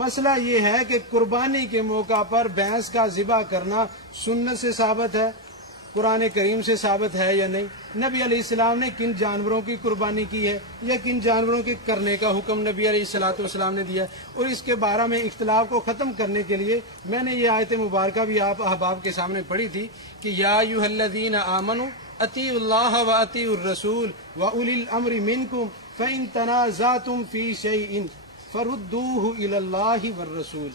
مسئلہ یہ ہے کہ قربانی کے موقع پر بھینس کا ذبح کرنا سنت سے ثابت ہے، قرآن کریم سے ثابت ہے یا نہیں، نبی علیہ السلام نے کن جانوروں کی قربانی کی ہے یا کن جانوروں کے کرنے کا حکم نبی علیہ السلام نے دیا ہے، اور اس کے بارے میں اختلاف کو ختم کرنے کے لیے میں نے یہ آیت مبارکہ بھی آپ احباب کے سامنے پڑھی تھی کہ یا ایھا الذین آمنوا اطیعوا اللہ واطیعوا الرسول واولی الامر منکم فان تنازعتم فی شیء فردوہ الی اللہ والرسول۔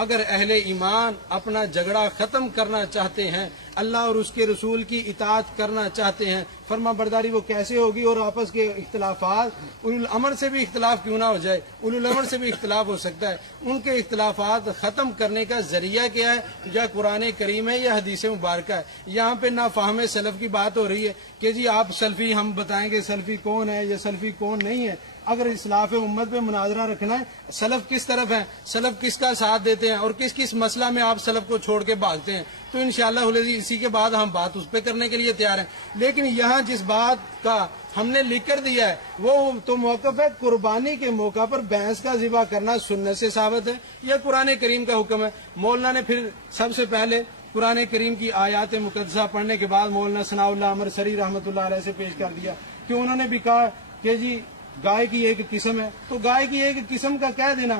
اگر اہل ایمان اپنا جھگڑا ختم کرنا چاہتے ہیں، اللہ اور اس کے رسول کی اطاعت کرنا چاہتے ہیں، فرما برداری وہ کیسے ہوگی؟ اور آپس کے اختلافات، اولو الامر سے بھی اختلاف کیوں نہ ہو جائے، اولو الامر سے بھی اختلاف ہو سکتا ہے، ان کے اختلافات ختم کرنے کا ذریعہ کیا ہے؟ یا قرآن کریم ہے یا حدیث مبارکہ ہے۔ یہاں پہ نہ فہم سلف کی بات ہو رہی ہے کہ جی آپ سلفی، ہم بتائیں گے سلفی کون ہے یا سلفی کون نہیں ہے۔ اگر اصلاف امت پہ مناظرہ رکھنا ہے، سلف کس طرف ہیں، سلف کس کا ساتھ دیتے ہیں اور کس کس مسئلہ میں آپ سلف کو چھوڑ کے بھاگتے ہیں، تو انشاءاللہ اسی کے بعد ہم بات اس پہ کرنے کے لیے تیار ہیں۔ لیکن یہاں جس بات کا ہم نے لکھ کر دیا ہے وہ تو موقف ہے قربانی کے موقع پر بھینس کا ذبح کرنا سنت سے ثابت ہے یا قرآن کریم کا حکم ہے۔ مولانا نے پھر سب سے پہلے قرآن کریم کی آیات مقدسہ پڑھنے کے بعد مولانا ثناء اللہ عمر سری رحمۃ اللہ علیہ سے پیش کر دیا کہ انہوں نے بھی کہا کہ جی گائے کی ایک قسم ہے، تو گائے کی ایک قسم کا کہہ دینا،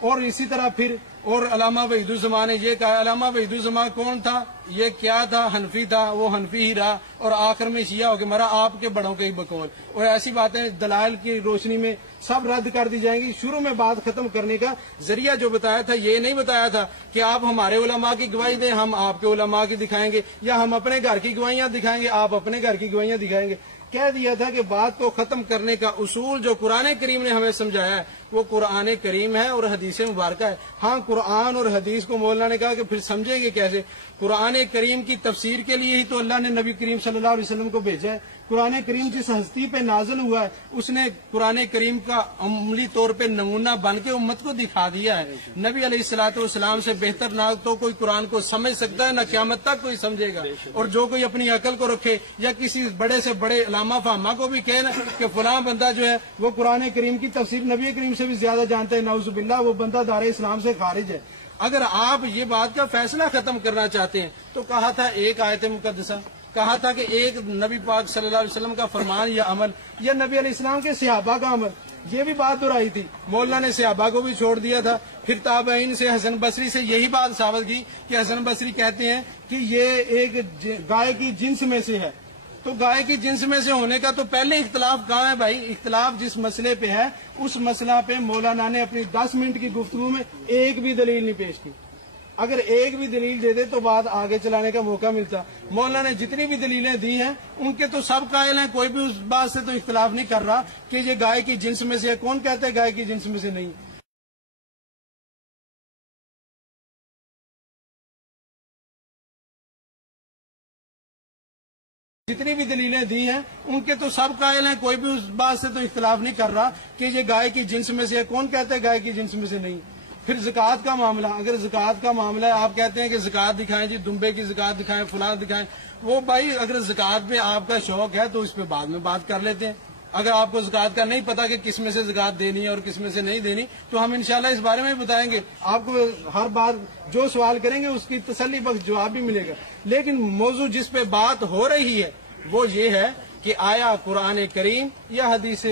اور اسی طرح پھر اور علامہ وحید الزمان نے یہ کہا. علامہ وحید الزمان کون تھا؟ یہ کیا تھا؟ حنفی تھا، وہ حنفی ہی رہا اور آخر میں شیعہ ہو کے مرا. آپ کے بڑوں کے ہی بقول. اور ایسی باتیں دلائل کی روشنی میں سب رد کر دی جائیں گی. شروع میں بات ختم کرنے کا ذریعہ جو بتایا تھا یہ نہیں بتایا تھا کہ آپ ہمارے علماء کی گواہی دیں، ہم آپ کے علماء کی دکھائیں گے، یا ہم اپنے گھر کی گواہیاں دکھائیں گے، آپ اپنے گھر کی گواہیاں دکھائیں گے. کہہ دیا تھا کہ بات کو ختم کرنے کا اصول جو قرآن کریم نے ہمیں سمجھایا ہے وہ قرآن کریم ہے اور حدیث مبارکہ ہے. ہاں قرآن اور حدیث کو مولانا نے کہا کہ پھر سمجھیں گے کیسے؟ قرآن کریم کی تفسیر کے لیے ہی تو اللہ نے نبی کریم صلی اللہ علیہ وسلم کو بھیجا ہے. قرآن کریم جس ہستی پہ نازل ہوا ہے اس نے قرآن کریم کا عملی طور پہ نمونہ بن کے امت کو دکھا دیا ہے. نبی علیہ الصلوۃ والسلام سے بہتر نہ تو کوئی قرآن کو سمجھ سکتا ہے نہ قیامت تک کوئی سمجھے گا. اور جو کوئی اپنی عقل کو رکھے یا کسی بڑے سے بڑے علامہ فہمہ کو بھی کہے نا کہ فلاں بندہ جو ہے وہ قرآن کریم کی تفسیر نبی کریم سے بھی زیادہ جانتا ہے، نعوذ باللہ، وہ بندہ دار اسلام سے خارج ہے. اگر آپ یہ بات کا فیصلہ ختم کرنا چاہتے ہیں تو کہا تھا ایک آیت مقدسہ، کہا تھا کہ ایک نبی پاک صلی اللہ علیہ وسلم کا فرمان یا عمل یا نبی علیہ السلام کے صحابہ کا عمل، یہ بھی بات دہرائی تھی. مولانا نے صحابہ کو بھی چھوڑ دیا تھا. پھر تابعین سے حسن بصری سے یہی بات ثابت کی کہ حسن بصری کہتے ہیں کہ یہ ایک گائے کی جنس میں سے ہے. تو گائے کی جنس میں سے ہونے کا تو پہلے اختلاف کہاں ہے بھائی؟ اختلاف جس مسئلے پہ ہے اس مسئلہ پہ مولانا نے اپنی 10 منٹ کی گفتگو میں ایک بھی دلیل نہیں پیش کی. اگر ایک بھی دلیل دے دے تو بات آگے چلانے کا موقع ملتا. مولانا نے جتنی بھی دلیلیں دی ہیں ان کے تو سب قائل ہیں، کوئی بھی اس بات سے تو اختلاف نہیں کر رہا کہ یہ گائے کی جنس میں سے ہے. کون کہتا ہے گائے کی جنس میں سے نہیں؟ جتنی بھی دلیلیں دی ہیں ان کے تو سب قائل ہیں، کوئی بھی اس بات سے تو اختلاف نہیں کر رہا کہ یہ گائے کی جنس میں سے ہے. کون کہتا ہے گائے کی جنس میں سے نہیں؟ پھر زکوٰۃ کا معاملہ، اگر زکوٰۃ کا معاملہ ہے آپ کہتے ہیں کہ زکوٰۃ دکھائیں جی، دمبے کی زکوٰۃ دکھائیں، فلاں دکھائیں. وہ بھائی اگر زکوٰۃ پہ آپ کا شوق ہے تو اس پہ بعد میں بات کر لیتے ہیں. اگر آپ کو زکوٰۃ کا نہیں پتا کہ کس میں سے زکوٰۃ دینی ہے اور کس میں سے نہیں دینی تو ہم انشاءاللہ اس بارے میں بتائیں گے. آپ کو ہر بار جو سوال کریں گے اس کی تسلی بخش جواب بھی ملے گا. لیکن موضوع جس پہ بات ہو رہی ہے وہ یہ ہے کہ آیا قرآن کریم یا حدیث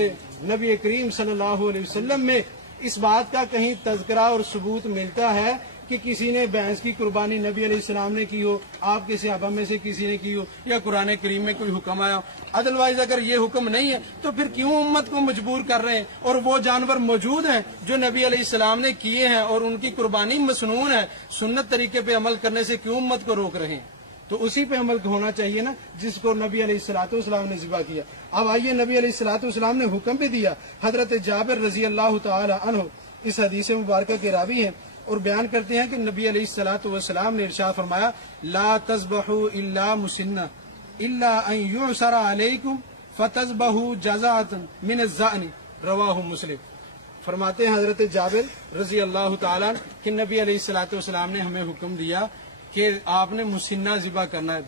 نبی کریم صلی اللہ علیہ وسلم میں اس بات کا کہیں تذکرہ اور ثبوت ملتا ہے کہ کسی نے بھینس کی قربانی نبی علیہ السلام نے کی ہو، آپ کے صحابہ میں سے کسی نے کی ہو، یا قرآن کریم میں کوئی حکم آیا ہو؟ ادروائز اگر یہ حکم نہیں ہے تو پھر کیوں امت کو مجبور کر رہے ہیں؟ اور وہ جانور موجود ہیں جو نبی علیہ السلام نے کیے ہیں اور ان کی قربانی مسنون ہے، سنت طریقے پہ عمل کرنے سے کیوں امت کو روک رہے ہیں؟ تو اسی پہ عمل ہونا چاہیے نا جس کو نبی علیہ الصلوۃ والسلام نے ذبح کیا. اب آئیے نبی علیہ الصلوۃ والسلام نے حکم بھی دیا. حضرت جابر رضی اللہ تعالی عنہ اس حدیث مبارکہ کے راوی ہیں اور بیان کرتے ہیں کہ نبی علیہ الصلوۃ والسلام نے ارشاد فرمایا لا تذبحوا الا مسنہ الا ان یعصر علیکم فتذبحوا جزاۃ من الظأن، رواہ مسلم. فرماتے ہیں حضرت جابر رضی اللہ تعالی عنہ کہ نبی علیہ الصلوۃ والسلام نے ہمیں حکم دیا کہ آپ نے مسنہ ذبح کرنا ہے.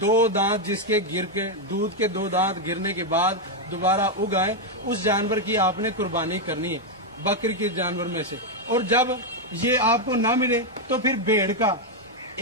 دو دانت جس کے گر کے دودھ کے 2 دانت گرنے کے بعد دوبارہ اگ آئے اس جانور کی آپ نے قربانی کرنی ہے بکری کے جانور میں سے. اور جب یہ آپ کو نہ ملے تو پھر بھیڑ کا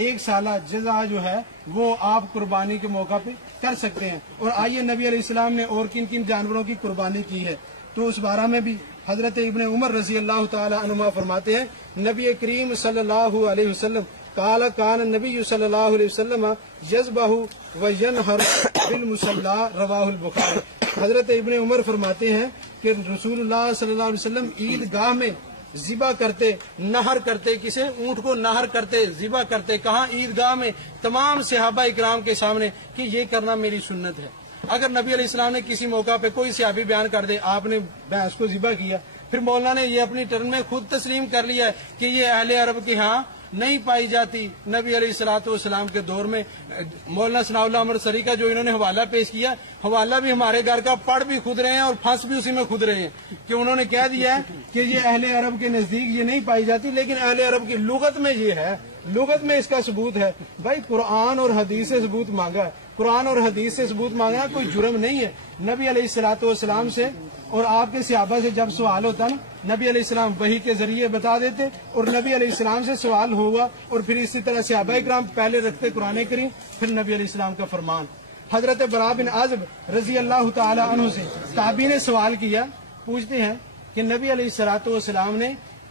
1 سالہ جزا جو ہے وہ آپ قربانی کے موقع پہ کر سکتے ہیں. اور آئیے نبی علیہ السلام نے اور کن کن جانوروں کی قربانی کی ہے تو اس بارے میں بھی حضرت ابن عمر رضی اللہ تعالی عنہما فرماتے ہیں نبی کریم صلی اللہ علیہ وسلم قال کان نبی صلی اللہ علیہ وسلم یذبح وینحر بالمصلی، رواہ البخاری. حضرت ابن عمر فرماتے ہیں کہ رسول اللہ صلی اللہ علیہ وسلم عید گاہ میں ذبح کرتے، نہر کرتے، کسے؟ اونٹ کو نہر کرتے، ذبح کرتے. کہاں؟ عید گاہ میں تمام صحابہ اکرام کے سامنے کہ یہ کرنا میری سنت ہے. اگر نبی علیہ السلام نے کسی موقع پہ کوئی صحابی بیان کر دے آپ نے بھینس کو ذبح کیا، پھر مولانا نے یہ اپنی ٹرن میں خود تسلیم کر لیا ہے کہ یہ اہل عرب کے ہاں نہیں پائی جاتی. نبی علیہ الصلوۃ والسلام کے دور میں مولانا ثناء اللہ عمر سری کا جو انہوں نے حوالہ پیش کیا، حوالہ بھی ہمارے گھر کا پڑھ بھی خود رہے ہیں اور پھنس بھی اسی میں خود رہے ہیں کہ انہوں نے کہہ دیا ہے کہ یہ اہل عرب کے نزدیک یہ نہیں پائی جاتی، لیکن اہل عرب کی لغت میں یہ ہے، لغت میں اس کا ثبوت ہے. بھائی قرآن اور حدیث سے ثبوت مانگا ہے، قرآن اور حدیث سے ثبوت مانگنا کوئی جرم نہیں ہے. نبی علیہ الصلوۃ والسلام سے اور آپ کے صحابہ سے جب سوال ہوتا نا نبی علیہ السلام وحی کے ذریعے بتا دیتے اور نبی علیہ السلام سے سوال ہوا اور پھر اسی طرح صحابہ اکرام پہلے رکھتے قرآن کریم پھر نبی علیہ السلام کا فرمان. حضرت براء بن عازب رضی اللہ تعالی عنہ سے تابعی نے سوال کیا، پوچھتے ہیں کہ نبی علیہ الصلوۃ والسلام نے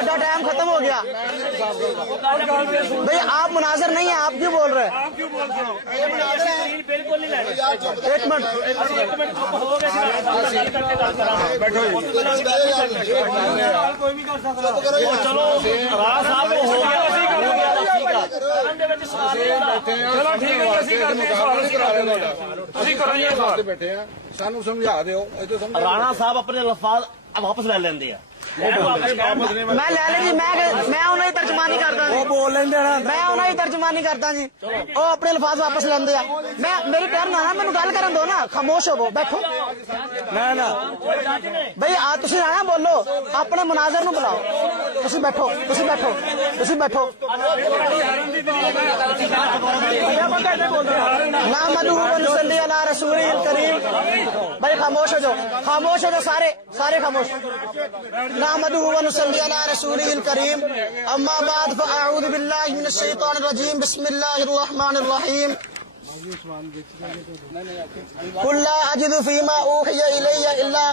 تو ٹائم ختم ہو گیا. بھائی آپ مناظر نہیں ہیں, آپ کیوں بول رہے ہیں؟ بالکل نہیں. ایک منٹ, بیٹھے ہیں, سانو سمجھا دیو. رانا صاحب اپنے الفاظ واپس لے لیندے ہیں. میں لے لیں جی, میں انہیں ترجمانی کرتا جی, میں انہیں ترجمانی کرتا جی, وہ اپنے الفاظ واپس لیندے ہیں. میں میری ٹرن آنا, مینوں گل کرن دو نا, خاموش ہو بیٹھو. بھائی تسی آنا بولو, اپنے مناظر نو بلاؤ. تسی بیٹھو, تسی بیٹھو, تسی بیٹھو. نحمدہ و نصلی علی رسولہ الکریم. بھائی خاموش ہو جاؤ, خاموش ہو جاؤ, سارے خاموش. نحمدہ و نصلی علی رسولہ الکریم. اما بعد فاعوذ باللہ من الشیطان الرجیم. بسم اللہ الرحمن الرحیم. قل لا اجد فیما اوحی الی الا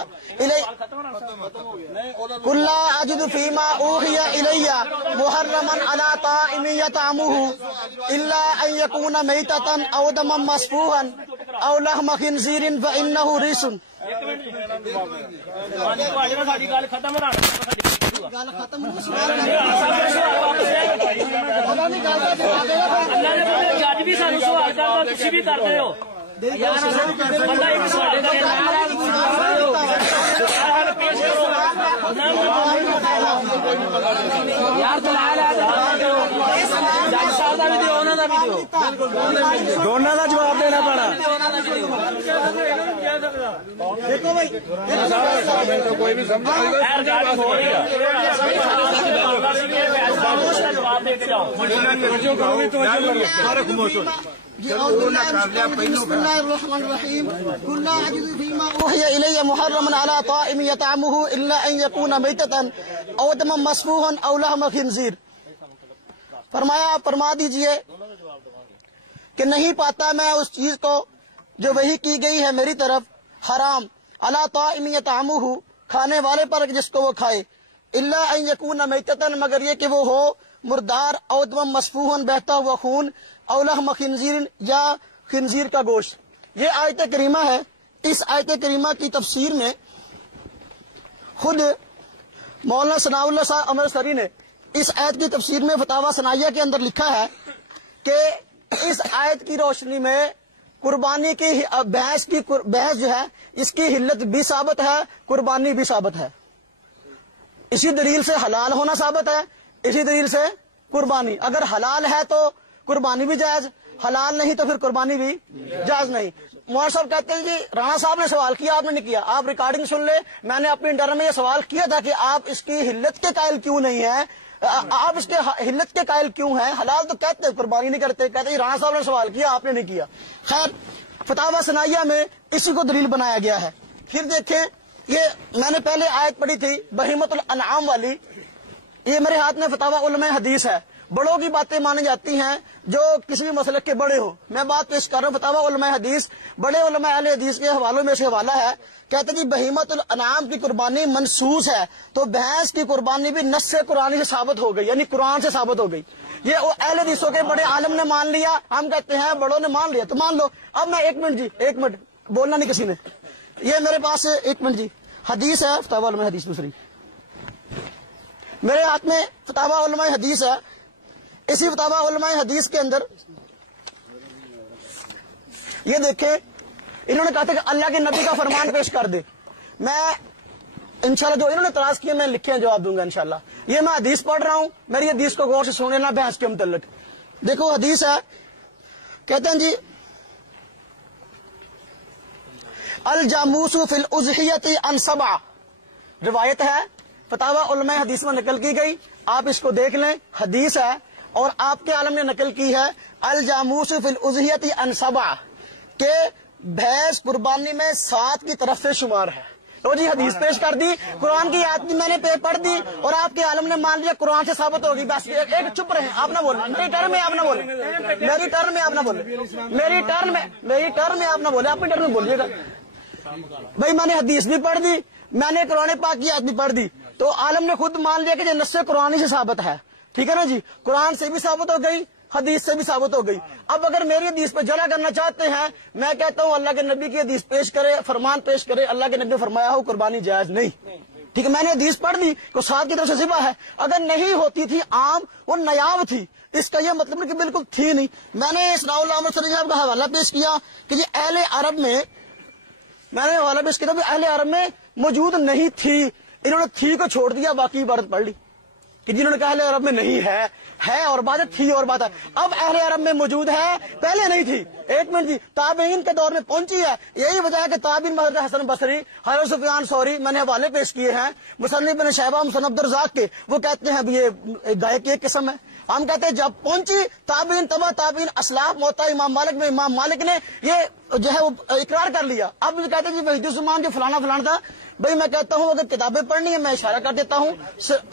قل لا اجد فیما اوحی الی محرما علی طاعم یطعمه الا ان یکون میتۃ او دما مسفوحا او لحم خنزیر فانه رجس. جج بھی سانو سوال کرتا, تسی بھی کرتے ہو. دونوں کا جواب دینا پڑا. دیکھو بھائی, کوئی بھی سمجھا بسم اللہ الرحمن الرحیم. قل لا اجد فیما اوحی الی محرما علی طاعم یطعمه الا ان یکون میتۃ او دما مسفوحا او لحم خنزیر. فرمایا, فرما دیجئے کہ نہیں پاتا میں اس چیز کو جو وحی کی گئی ہے میری طرف حرام, علی طاعم یطعمه کھانے والے پر جس کو وہ کھائے, الا ان یکون میتۃ مگر یہ کہ وہ ہو مردار, او دما مسفوحا بہتا ہوا خون, او لحم خنزیر یا خنزیر کا گوشت. یہ آیت کریمہ ہے. اس آیت کریمہ کی تفسیر میں خود مولانا ثناء اللہ صاحب امرتسری نے اس آیت کی تفسیر میں فتاوی ثنائیہ کے اندر لکھا ہے کہ اس آیت کی روشنی میں قربانی کی بحث جو ہے اس کی حلت بھی ثابت ہے, قربانی بھی ثابت ہے. اسی دلیل سے حلال ہونا ثابت ہے, اسی دلیل سے قربانی. اگر حلال ہے تو قربانی بھی جائز, حلال نہیں تو پھر قربانی بھی جائز نہیں. مولانا صاحب کہتے ہیں جی رانا صاحب نے سوال کیا, آپ نے نہیں کیا. آپ ریکارڈنگ سن لے, میں نے اپنی انٹرن میں یہ سوال کیا تھا کہ آپ اس کی حلت کے قائل کیوں نہیں ہیں, آپ اس کے حلت کے قائل کیوں ہیں. حلال تو کہتے ہیں, قربانی نہیں کرتے. کہتے ہیں رانا صاحب نے سوال کیا, آپ نے نہیں کیا. خیر, فتاوی ثنائیہ میں اسی کو دلیل بنایا گیا ہے. پھر دیکھیں, یہ میں نے پہلے آیت پڑھی تھی بہیمۃ الانعام والی, یہ میرے ہاتھ میں فتاوی علماء حدیث ہے. بڑوں کی باتیں مانی جاتی ہیں جو کسی بھی مسلک کے بڑے ہو. میں بات پیش کر رہا ہوں فتاوی علماء حدیث, بڑے علماء اہل حدیث کے حوالوں میں سے حوالہ ہے. کہتے ہیں جی بہیمۃ الانعام کی قربانی منسوس ہے, تو بھینس کی قربانی بھی نص قرآنی سے ثابت ہو گئی, یعنی قرآن سے ثابت ہو گئی. یہ اہل حدیثوں کے بڑے عالم نے مان لیا, ہم کہتے ہیں بڑوں نے مان لیا تو مان لو. اب میں ایک منٹ جی, ایک منٹ بولنا نہیں کسی نے. یہ میرے پاس ایک منٹ جی حدیث ہے, فتاوی علماء حدیث دوسری میرے ہاتھ میں فتاوی علماء حدیث ہے. اسی فتاوی علماء حدیث کے اندر یہ دیکھیں, انہوں نے کہا تھا کہ اللہ کے نبی کا فرمان پیش کر دے. میں انشاءاللہ جو انہوں نے اعتراض کیے میں لکھے جواب دوں گا انشاءاللہ. یہ میں حدیث پڑھ رہا ہوں, میری حدیث کو غور سے سن لینا بحث کے متعلق. دیکھو حدیث ہے, کہتے ہیں جی الجاموس فی الاضحیۃ عن سبع, روایت ہے فتاوی علماء حدیث میں نقل کی گئی, آپ اس کو دیکھ لیں. حدیث ہے اور آپ کے عالم نے نقل کی ہے الجاموس فی الاضحیۃ عن سبع, کہ بھینس قربانی میں 7 کی طرف سے شمار ہے. تو جی حدیث پیش کر دی, قرآن کی آیت میں نے پڑھ دی اور آپ کے عالم نے مان لیا قرآن سے ثابت ہوگی. بس ایک چپ رہے, آپ نہ بولیں, میری ٹرن میں آپ نہ بولیں, میری ٹرن میں آپ نہ بولیں, میری ٹرن میں آپ نہ بولیں, اپنی ٹرن میں بولیے گا. بھائی میں نے حدیث بھی پڑھ دی, میں نے قرآن پاک کی آیت بھی پڑھ دی, تو عالم نے خود مان لیا کہ یہ نص قرآن سے ثابت ہے، ٹھیک ہے نا جی، قرآن سے بھی ثابت ہو گئی، حدیث سے بھی ثابت ہو گئی۔ اب اگر میری حدیث پہ جلا کرنا چاہتے ہیں، میں کہتا ہوں اللہ کے نبی کی حدیث پیش کرے، فرمان پیش کرے، اللہ کے نبی نے فرمایا ہو قربانی جائز نہیں، ٹھیک ہے، میں نے حدیث پڑھ لی کہ ساتھ کی طرف سے ذبح ہے، اگر نہیں ہوتی تھی عام وہ نیاب تھی، اس کا یہ مطلب نہیں کہ بالکل تھی نہیں۔ میں نے ثناء اللہ احمد صلی صاحب کا حوالہ پیش کیا کہ یہ اہل عرب میں، میں نے حوالہ پیش کیا کہ اہل عرب میں موجود نہیں تھی، انہوں نے تھی کو چھوڑ دیا، باقی عبارت پڑھ لی کہ جنہوں نے کہا اہل عرب میں نہیں ہے اور بات ہے، تھی اور بات ہے۔ اب اہل عرب میں موجود ہے، پہلے نہیں تھی۔ ایک منٹ جی، تابعین کے دور میں پہنچی ہے، یہی وجہ ہے کہ تابعین حضرت حسن بصری، حضرت سفیان ثوری، میں نے حوالے پیش کیے ہیں مصنف بن شیبہ، مصنف عبد الرزاق کے، وہ کہتے ہیں یہ گائے کی ایک قسم ہے۔ ہم کہتے ہیں جب پہنچی تابعین، تبع تابعین، اسلاف، موطا امام مالک میں، امام مالک نے یہ جو ہے وہ اقرار کر لیا۔ اب کہتے ہیں جی وحید الزمان جو فلانا فلانا تھا، بھائی میں کہتا ہوں اگر کتابیں پڑھنی ہے میں اشارہ کر دیتا ہوں،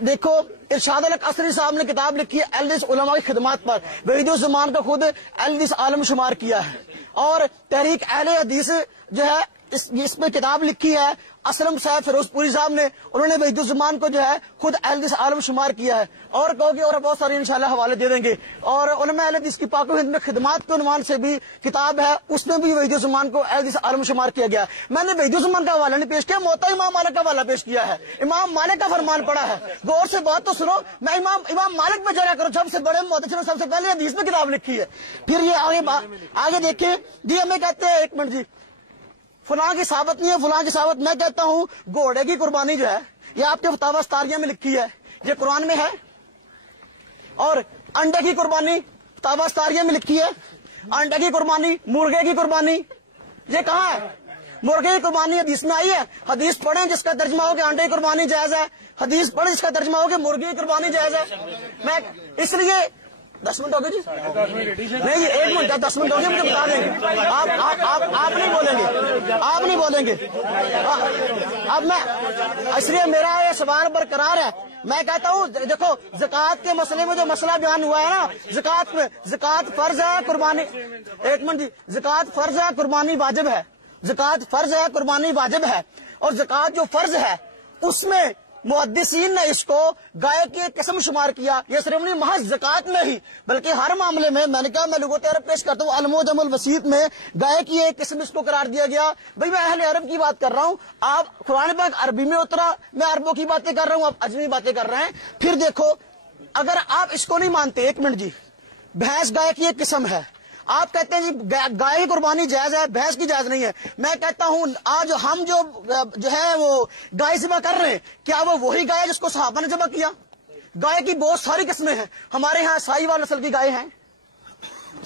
دیکھو ارشاد الحق عصری صاحب نے کتاب لکھی ہے اہل حدیث علماء کی خدمات پر، وحید الزمان کا خود اہل حدیث عالم شمار کیا ہے، اور تحریک اہل حدیث جو ہے اس میں کتاب لکھی ہے اسلم صاحب فیروز پوری صاحب نے، انہوں نے وحید الزمان کو جو ہے خود اہل حدیث عالم شمار کیا ہے، اور کہو گے اور بہت سارے انشاءاللہ حوالے دے دیں گے۔ اور علماء اہل حدیث کی پاک و ہند میں خدمات کے عنوان سے بھی کتاب ہے، اس میں بھی وحید الزمان کو اہل حدیث عالم شمار کیا گیا۔ میں نے وحید الزمان کا حوالہ نہیں پیش کیا، موطا امام مالک کا حوالہ پیش کیا ہے، امام مالک کا فرمان پڑا ہے، غور سے بات تو سنو، میں امام مالک پہ چلا کرو، سب سے بڑے محدث نے سب سے پہلے حدیث میں کتاب لکھی ہے۔ پھر یہ آگے دیکھیں جی، ہمیں کہتے ہیں ایک منٹ جی، فلاں کی ثابت نہیں ہے، فلاں کی ثابت، میں کہتا ہوں گھوڑے کی قربانی جو ہے یہ آپ کے فتاوی استاریہ میں لکھی ہے، یہ قرآن میں ہے، اور انڈے کی قربانی فتاوی استاریہ میں لکھی ہے، انڈے کی قربانی، مرغے کی قربانی یہ کہاں ہے؟ مرغے کی قربانی حدیث میں آئی ہے، حدیث پڑھیں جس کا ترجمہ ہو کہ انڈے کی قربانی جائز ہے، حدیث پڑھیں جس کا ترجمہ ہو کہ مرغے کی قربانی جائز ہے۔ میں اس لیے 10 منٹ ہو گئے جی، نہیں 1 منٹ 10 منٹ ہو گئے، مجھے بتا دیں گے، آپ نہیں بولیں گے، آپ نہیں بولیں گے۔ اب میں اس لیے میرا یہ سوال برقرار ہے، میں کہتا ہوں دیکھو زکوٰۃ کے مسئلے میں جو مسئلہ بیان ہوا ہے نا، زکوٰۃ میں زکوٰۃ فرض ہے، قربانی، 1 منٹ جی، زکوٰۃ فرض ہے، قربانی واجب ہے، زکوٰۃ فرض ہے، قربانی واجب ہے، اور زکوٰۃ جو فرض ہے اس میں محدثین نے اس کو گائے کی ایک قسم شمار کیا، یہ صرف نہیں محض زکوٰۃ میں ہی بلکہ ہر معاملے میں، میں نے کہا میں لغت عرب پیش کرتا ہوں، المعجم الوسیط میں گائے کی ایک قسم اس کو قرار دیا گیا۔ بھائی میں اہل عرب کی بات کر رہا ہوں، آپ قرآن پاک عربی میں اترا، میں عربوں کی باتیں کر رہا ہوں، آپ اجمی باتیں کر رہے ہیں۔ پھر دیکھو اگر آپ اس کو نہیں مانتے، 1 منٹ جی، بھینس گائے کی ایک قسم ہے، آپ کہتے ہیں جی گائے کی قربانی جائز ہے، بھینس کی جائز نہیں ہے، میں کہتا ہوں آج ہم جو ہے وہ گائے ذبح کر رہے ہیں، کیا وہ وہی گائے جس کو صحابہ نے ذبح کیا؟ گائے کی بہت ساری قسمیں ہیں، ہمارے ہاں سائی وال نسل کی گائے ہیں،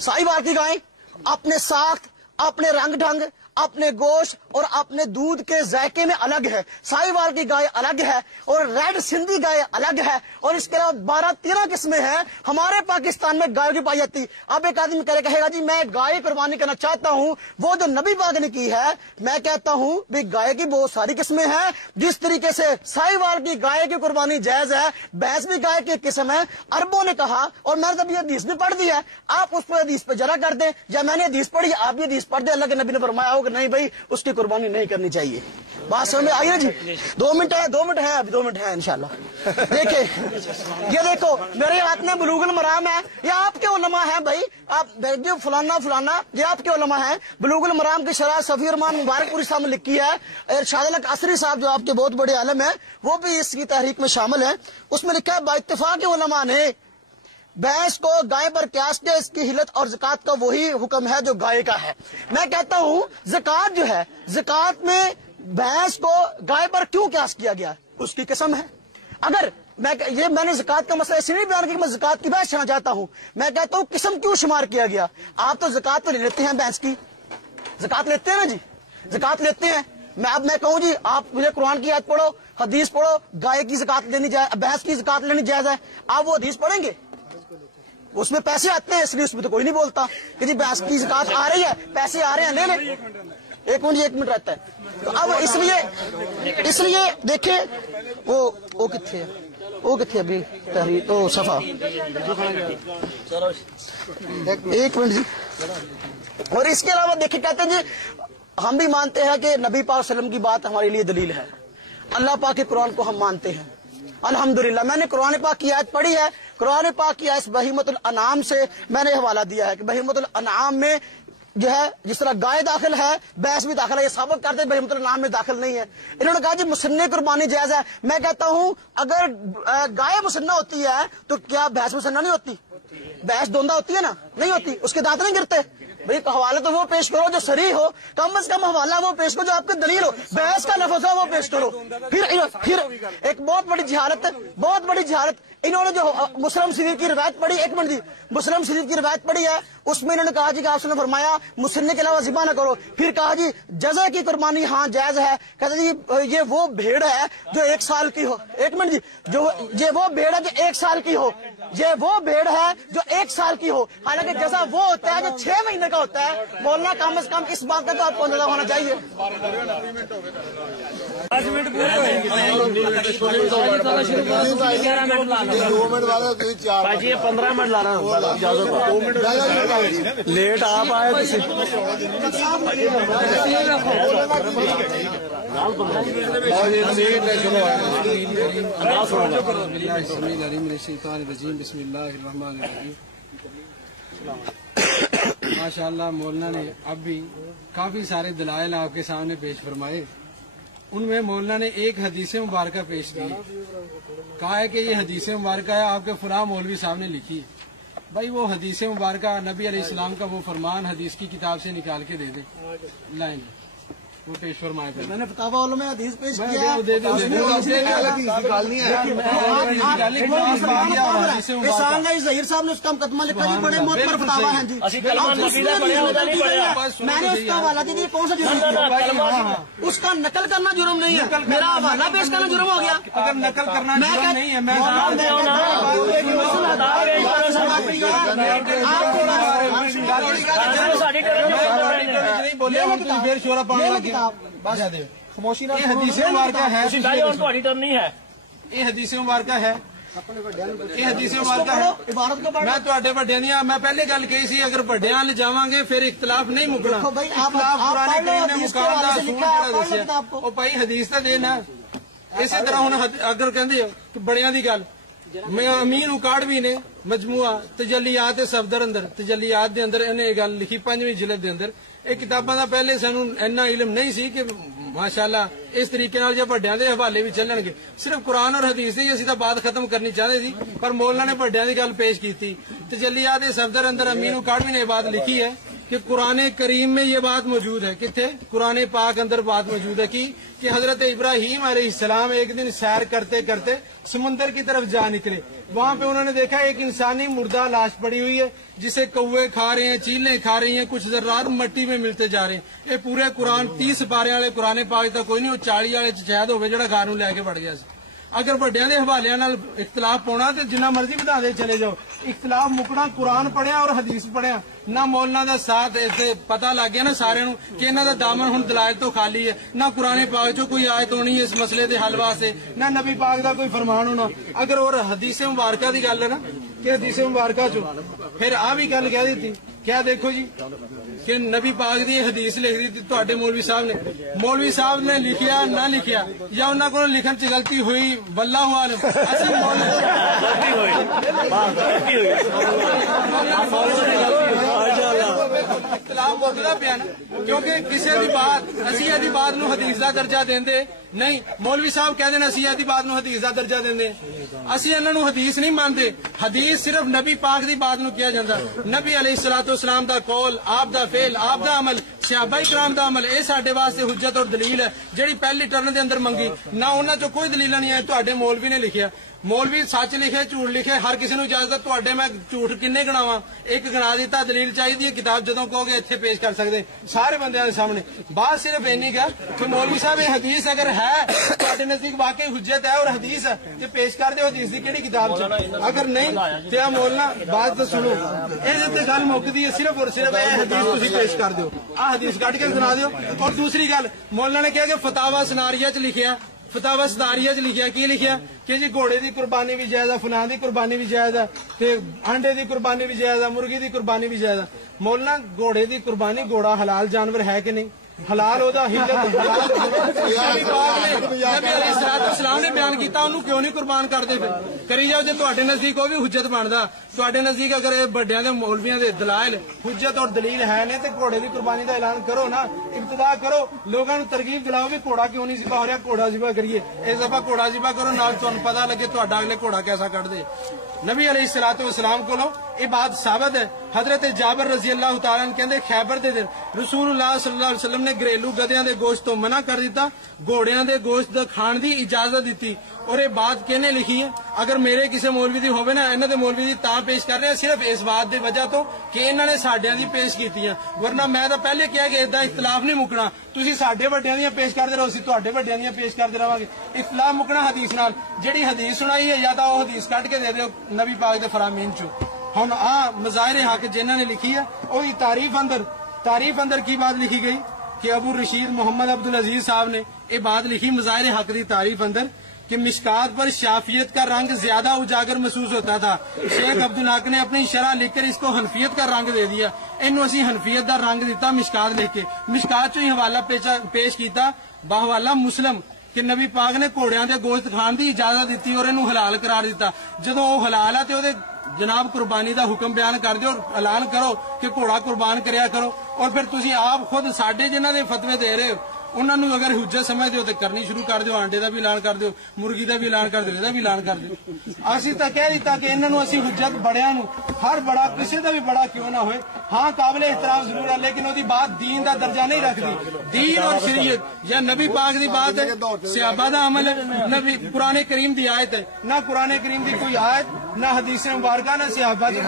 سائی وال کی گائے اپنے ساخت، اپنے رنگ ڈھنگ، اپنے گوشت اور اپنے دودھ کے ذائقے میں الگ ہے، سائی وال کی گائے الگ ہے، اور ریڈ سندھی گائے الگ ہے، اور اس کے علاوہ 12-13 قسمیں ہیں ہمارے پاکستان میں گائے کی پائی جاتی۔ اب ایک آدمی کہے گا جی میں گائے قربانی کرنا چاہتا ہوں وہ جو نبی پاک نے کی ہے، میں کہتا ہوں بھی گائے کی بہت ساری قسمیں ہیں، جس طریقے سے سائی وال کی گائے کی قربانی جائز ہے، بھینس بھی گائے کی ایک قسم ہے، عربوں نے کہا، اور میں نے جب یہ حدیث بھی پڑھ دی ہے، آپ اس پہ حدیث پہ جرا کر دیں، یا میں نے حدیث پڑھی آپ بھی حدیث پڑھ دیں، اللہ کے نبی نے فرمایا ہوگا نہیں بھائی اس کی قربانی نہیں کرنی چاہیے۔ بات سمجھ میں آئی ہے جی؟ 2 منٹ ہے، 2 منٹ ہے، ابھی 2 منٹ ہے انشاءاللہ۔ دیکھیں یہ دیکھو میرے ہاتھ میں بلوغ المرام ہے، یہ آپ کے علماء ہیں بھائی، آپ جو فلانا فلانا یہ آپ کے علماء ہیں، بلوغ المرام کی شرح صفی الرحمان مبارک پوری صاحب نے لکھی ہے، ارشاد الحق عصری صاحب جو آپ کے بہت بڑے عالم ہیں وہ بھی اس کی تحریک میں شامل ہیں، اس میں لکھا ہے با اتفاق علماء نے بھینس کو گائے پر قیاس کیا، اس کی حلت اور زکوٰۃ کا وہی حکم ہے جو گائے کا ہے۔ میں کہتا ہوں زکوٰۃ جو ہے، زکوٰۃ میں بھینس کو گائے پر کیوں قیاس کیا گیا؟ اس کی قسم ہے۔ اگر میں نے زکوٰۃ کا مسئلہ اس لیے نہیں بیان کیا کہ میں زکوٰۃ کی بحث کرنا چاہتا ہوں، میں کہتا ہوں قسم کیوں شمار کیا گیا؟ آپ تو زکوٰۃ تو لے لیتے ہیں، بھینس کی زکوٰۃ لیتے ہیں نا جی، زکوٰۃ لیتے ہیں، میں کہوں جی آپ مجھے قرآن کی آیت پڑھو، حدیث پڑھو، گائے کی زکوٰۃ لینی جائز، بھینس کی زکوٰۃ لینی جائز ہے، آپ وہ حدیث پڑھیں گے؟ اس میں پیسے آتے ہیں، اس لیے اس میں تو کوئی نہیں بولتا کہ جی بھینس کی زکوٰۃ آ رہی ہے، پیسے آ رہے ہیں، لے لیں۔ 1 منٹ رہتا ہے، تو اب اس لیے دیکھیں وہ کتنے ہے، وہ کتنے ابھی تحریر تو صفحہ 1 منٹ جی۔ اور اس کے علاوہ دیکھیں کہتے ہیں جی ہم بھی مانتے ہیں کہ نبی پاک صلی اللہ علیہ وسلم کی بات ہمارے لیے دلیل ہے، اللہ پاک کے قرآن کو ہم مانتے ہیں، الحمدللہ میں نے قرآن پاک کی آیت پڑھی ہے، قرآن پاک کی آیت بہیمۃ الانعام سے میں نے حوالہ دیا ہے کہ بہیمۃ الانعام میں جو ہے جس طرح گائے داخل ہے بھینس بھی داخل ہے، یہ ثابت کرتے بہیمۃ الانعام میں داخل نہیں ہے۔ انہوں نے کہا جی مسنہ قربانی جائز ہے، میں کہتا ہوں اگر گائے مسنہ ہوتی ہے تو کیا بھینس مسنہ نہیں ہوتی؟ بھینس دوندا ہوتی ہے نا، نہیں ہوتی، اس کے دانت نہیں گرتے؟ بھائی حوالہ تو وہ پیش کرو جو صریح ہو، کم از کم حوالہ وہ پیش کرو جو آپ کی دلیل ہو، بحث کا لفظ ہو وہ پیش کرو۔ پھر ایک بہت بڑی جہالت انہوں نے جو مسلم شریف کی روایت پڑھی، ایک منٹ جی، مسلم شریف کی روایت پڑھی ہے، اس میں انہوں نے کہا جی کہ آپ نے فرمایا مسنہ کے علاوہ ذبح نہ کرو، پھر کہا جی جزع کی قربانی ہاں جائز ہے، کہتے جی یہ وہ بھیڑ ہے جو 1 سال کی ہو، ایک منٹ جی، یہ وہ بھیڑ ہے جو 1 سال کی ہو، یہ وہ بھیڑ ہے جو 1 سال کی ہو، حالانکہ جزع وہ ہوتا ہے جو 6 مہینے کا ہوتا ہے۔ بولنا کم از کم اس بات کا تو آپ کو اندازہ ہونا چاہیے۔ جی 15 منٹ لا رہا ہوں، لیٹ آپ آئے بسم اللہ الرحمن الرحیم۔ ماشاء اللہ مولانا نے اب بھی کافی سارے دلائل آپ کے سامنے پیش فرمائے، ان میں مولانا نے ایک حدیث مبارکہ پیش کی، کہا ہے کہ یہ حدیث مبارکہ ہے آپ کے فلاں مولوی صاحب نے لکھی ہے۔ بھائی وہ حدیث مبارکہ نبی علیہ السلام کا وہ فرمان حدیث کی کتاب سے نکال کے دے دیں، لائن وہ پیش فرمائے پہ میں نے فتاوی علوم حدیث پیش کیا ظہیر صاحب نے اس کا مقدمہ لکھا جی، بڑے موت پر فتاوی ہیں جی، میں نے اس کا حوالہ دیا، کون سا جرم کیا؟ اس کا نقل کرنا جرم نہیں ہے، میرا حوالہ پیش کرنا جرم ہو گیا۔ اگر نقل کرنا جرم نہیں ہے میں پھر شورا پاؤں خاموشی یہ حدیث مبارکہ ہے، یہ حدیث مبارکہ ہے، یہ حدیث مبارکہ ہے۔ میں تواڈے وڈیاں دیاں میں پہلے گل کہی سی اگر وڈیاں لے جاواں گے پھر اختلاف نہیں مکنا، اختلاف قرآن کریم نے مقام دا اصول جڑا دسیا او بھائی حدیث تے دینا۔ اسی طرح ہن اگر کہندے ہو کہ بڑیاں دی گل، میں امین اکاڑوی نے مجموعہ تجلیات صفدر اندر تجلیات دے اندر انہیں یہ گل لکھی 5ویں جلد دے اندر، یہ کتاباں دا پہلے سانو اینا علم نہیں سی کہ ماشاءاللہ اس طریقے نال جب وڈیاں دے حوالے بھی چلن گے، صرف قرآن اور حدیث دی اسی تا بات ختم کرنی چاہتے تھی، پر مولانا نے وڈیاں دی گل پیش کی تھی۔ تجلیات صفدر اندر امین اکاڑوی نے یہ بات لکھی ہے کہ قرآن کریم میں یہ بات موجود ہے، کتنے قرآن پاک اندر بات موجود ہے کہ حضرت ابراہیم علیہ السلام ایک دن سیر کرتے کرتے سمندر کی طرف جا نکلے، وہاں پہ انہوں نے دیکھا ایک انسانی مردہ لاش پڑی ہوئی ہے جسے کوے کھا رہے ہیں، چیلیں کھا رہی ہیں، کچھ ذرات مٹی میں ملتے جا رہے ہیں۔ یہ پورے قرآن 30 پارے والے قرآن پاک تک کوئی نہیں، وہ 40 والے شاید ہوئے جڑا گھر لے کے بڑھ گیا سی۔ اگر وڈیاں دے حوالے نال اختلاف پاؤنا تو جنہ مرضی بتا دے چلے جاؤ، اختلاف مکنا قرآن پڑھیا اور حدیث پڑھیا نہ مولانا دا ساتھ اسے پتہ لگ گیا نا سارے نو کہ انہاں دا دامن ہن دلائل تو خالی ہے، نہ قرآن پاک چوں کوئی آیت ہونی ہے اس مسئلے دے حل واسطے، نہ نبی پاک دا کوئی فرمان ہونا۔ اگر اور حدیث مبارکہ دی گل ہے نا کہ حدیث مبارکہ چوں پھر آ بھی گل کہہ دیتی، کیا دیکھو جی کہ نبی پاک دی حدیث لکھ دی تواڈے مولوی صاحب نے لکھیا نہ لکھیا یا انہاں کول لکھن چ غلطی ہوئی واللہ عالم، اسی اختلاف ہوتا پیا نا، کیونکہ کسی دی بات اسی دی بات نو حدیث دا درجہ دیندے نہیں، مولوی صاحب کہہ دین اسی دی بات نو حدیث دا درجہ دیندے، اسی انہاں نو حدیث نہیں مانتے، حدیث صرف نبی پاک دی بات نو کیا جاندا، نبی علیہ الصلوۃ والسلام دا قول، آپ دا فعل، آپ دا عمل، صحابہ کرام دا عمل، اے ساڈے واسطے حجت اور دلیل ہے جڑی پہلی ٹرن دے اندر منگی، نہ انہاں چوں کوئی دلیل نہیں ہے تواڈے مولوی نے لکھیا۔ مولوی سچ لکھے جھوٹ لکھے ہر کسی نو اجازت، تواڈے میں جھوٹ کنے گناواں، ایک گنا دیتا، دلیل چاہیے کتاب جدوں کہو گے اتنے پیش کر سکتے سارے بندیاں دے سامنے۔ بات صرف اینی کہ مولوی صاحب یہ حدیث اگر ہے تواڈے نزدیک واقعی حجت ہے اور حدیث ہے تے پیش کر دیو حدیث دی کیڑی کتاب چ، اگر نہیں تے مولانا بات تو سنو، اے تے گل مکدی ہے صرف اور صرف اے حدیث تسی پیش کر دیو، آ حدیث کٹ کے سنا دیو۔ اور دوسری گل مولانا نے کہا کہ فتاوی سناریہ چ لکھیا، فتاوی سناریہ چ لکھیا کی لکھیا کہ جی گھوڑے دی قربانی بھی جائز ہے، فلاں دی قربانی بھی جائز ہے، تے انڈے دی قربانی بھی جائز ہے، مرغی دی قربانی بھی جائز ہے۔ مولانا گھوڑے دی قربانی، گھوڑا حلال جانور ہے کہ نہیں؟ حلال ہو جا ہجرت نبی پاک نے نبی علیہ السلام نے بیان کیتا انہوں کیوں نہیں قربان کرتے پھر کری جاؤ جی تواڈے نزدیک وہ بھی حجت بندا تواڈے نزدیک اگر بڑیاں دے مولویاں دے دلائل حجت اور دلیل ہے نے تے گھوڑے دی قربانی دا اعلان کرو نا ابتدا کرو لوگاں نوں ترغیب دلاؤ بھی گھوڑا کیوں نہیں ذبح ہو رہا گھوڑا ذبح کریے اس دفعہ گھوڑا ذبح کرو نال تانوں پتہ لگے تہاڈا اگلے گھوڑا کیسا کٹ دے نبی علیہ الصلوۃ والسلام کو یہ بات ثابت ہے حضرت جابر رضی اللہ تعالیٰ عنہ کہندے خیبر دے دن رسول اللہ صلی اللہ علیہ وسلم نے گھریلو گدیاں دے گوشت تو منع کر دیتا گھوڑیاں دے گوشت دا کھان دی اجازت دیتی اور یہ بات کہنے لکھی ہے اگر میرے کسی مولوی دی ہوئے نا انہاں دے مولوی دی تاں پیش کر رہے ہیں صرف اس بات دی وجہ تو کہ انہاں نے ساڈیاں دی پیش کیتی ہیں ورنہ میں تو پہلے کیا کہ ادھا اختلاف نہیں مکنا تسی ساڈے وڈیاں دیاں پیش کردے رہو اسی تواڈے وڈیاں دیاں پیش کردے رہواں گے اختلاف مکنا حدیث نال جڑی حدیث سنائی ہے یا تو وہ حدیث کٹ کے دے دیو نبی پاک دے فرامین چو ہن مظاہر حق جنہاں نے لکھی ہے وہی تعریف اندر کی بات لکھی گئی کہ ابو رشید محمد عبدالعزیز صاحب نے یہ بات لکھی مظاہر حق دی تعریف اندر کہ مشکات پر شافیت کا رنگ زیادہ اجاگر محسوس ہوتا تھا شیخ عبدالحق نے اپنی شرح لکھ کر اس کو حنفیت کا رنگ دے دیا انہوں اسی حنفیت دا رنگ دیتا مشکات لکھ کے مشکات چو ہی حوالہ پیش کیتا باحوالہ مسلم کہ نبی پاک نے گھوڑیاں دے گوشت کھان دی اجازت دیتی اور انہوں حلال قرار دیتا جدو وہ حلال ہے تے وہ جناب قربانی دا حکم بیان کر دیو اور اعلان کرو کہ گھوڑا قربان کریا کرو اور پھر تسی آپ خود ساڈے جنہاں دے فتوے دے رہے ہو انہوں نے اگر حجت سمجھ دیو تو کرنی شروع کر دیو آنڈے دا بھی اعلان کر دیو مرغی دا بھی اعلان کر دیو دا بھی اعلان کر دیو اسی تا کہہ دیتا کہ انہوں اسی حجت بڑیاں نو ہر بڑا کسی دا بھی بڑا کیوں نہ ہوئے ہاں قابل احترام ضرور ہے لیکن وہ بات دین دا درجہ نہیں رکھتی دین اور شریعت یا نبی پاک دی بات ہے صحابہ دا عمل ہے نبی قرآن کریم دی آیت ہے نہ قرآن کریم دی کوئی آیت نہ حدیث مبارکہ نہ صحابہ دی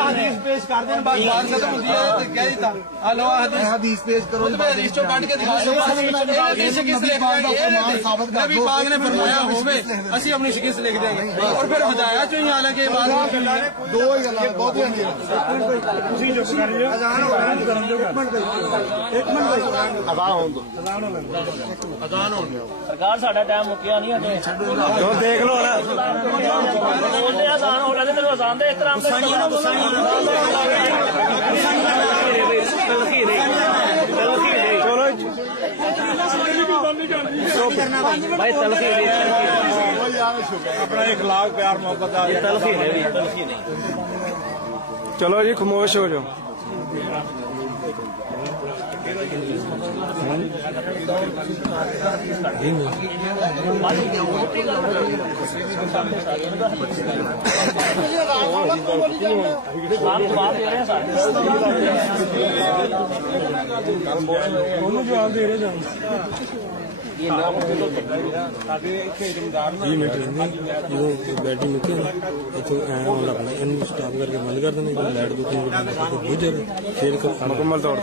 حدیث پیش کر دیں بات ختم ہوتی ہے کہہ دیتا ہلو حدیث پیش کرو حدیث چو کٹ کے دکھا نبی پاک نے فرمایا ہوئے اسی اپنی شکست لکھ دیں گے اور پھر ہدایات چاہیے حالانکہ یہ بات دو سرکار ساڈا ٹائم مکیا نہیں دیکھ لو آسان ہو رہا تیرو آسان دے احترام اپنا اخلاق پیار محبت چلو جی خاموش ہو جاؤ جواب دے رہے بیٹری مکی اتوں لگنا یہ اسٹاپ کر کے بند کر دینا لائٹ بجے پھر مکمل طور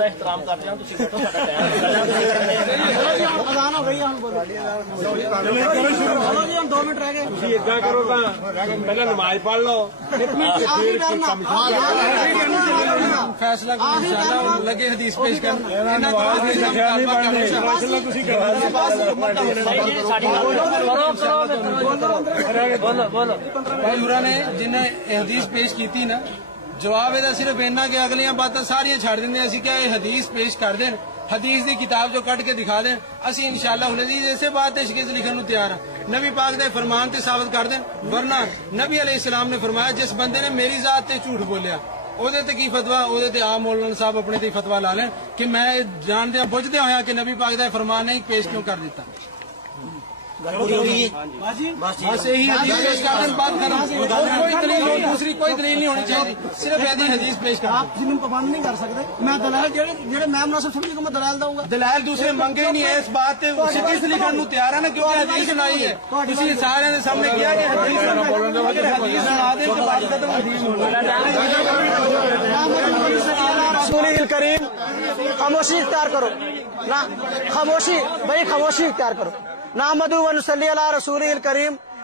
احترام کرتے کرو پہلے نماز پڑھ لو فیصلہ لگے حدیث پیش نے جنہیں حدیث پیش کی تھی نا جواب یہ صرف اینا کہ اگلیاں باتیں ساری چھڑ دیں اسی کیا حدیث پیش کر دیں حدیث دی کتاب جو کٹ کے دکھا دیں اسی انشاءاللہ العزیز ایسے بات شکست لکھن نو تیار ہیں نبی پاک دے فرمان تے ثابت کر دیں ورنہ نبی علیہ السلام نے فرمایا جس بندے نے میری ذات تے جھوٹ بولیا او دے تے کی فتوا او دے تے عام مولانا صاحب اپنے تے فتوا لا لیں کہ میں جاندے بجھدے ہویا کہ نبی پاک دا فرمان نہیں پیش کیوں کر دیتا بس یہی حدیث پیش کر دیں بات کریں کوئی دلیل دوسری کوئی دلیل نہیں ہونی چاہیے صرف ایسی حدیث پیش کر آپ زمین پابند نہیں کر سکتے میں دلائل جڑے میں مناسب سمجھے کو میں دلائل دوں گا دلائل دوسرے منگے ہی نہیں ہے اس بات تے شکست لکھن نو تیار ہے نا کیونکہ حدیث سنائی ہے کسی سارے نے سامنے کیا کہ حدیث سنا دے تو بات ختم رسول کریم خاموشی اختیار کرو نہ خاموشی بھائی خاموشی اختیار کرو نحمد و نصلی علی رسول کریم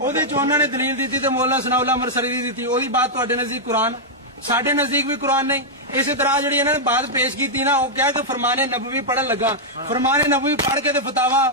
ਉਹਦੇ ਚ ਉਹਨਾਂ ਨੇ ਦਲੀਲ ਦਿੱਤੀ ਤੇ ਮੌਲਾ ਸਨਾਉਲਾ ਮਰਸਰੀ ਦੀ ਦਿੱਤੀ, ਉਹਦੀ ਬਾਤ ਤੁਹਾਡੇ ਨਜ਼ਦੀਕ ਕੁਰਾਨ, ਸਾਡੇ ਨਜ਼ਦੀਕ ਵੀ ਕੁਰਾਨ ਨਹੀਂ। ਇਸੇ ਤਰ੍ਹਾਂ ਜਿਹੜੀ ਇਹਨਾਂ ਨੇ ਬਾਤ ਪੇਸ਼ ਕੀਤੀ ਨਾ, ਉਹ ਕਹਿ ਕੇ ਫਰਮਾਨੇ ਨਬਵੀ ਪੜ੍ਹਨ ਲੱਗਾ, ਫਰਮਾਨੇ ਨਬਵੀ ਪੜ੍ਹ ਕੇ ਤੇ ਫਤਾਵਾ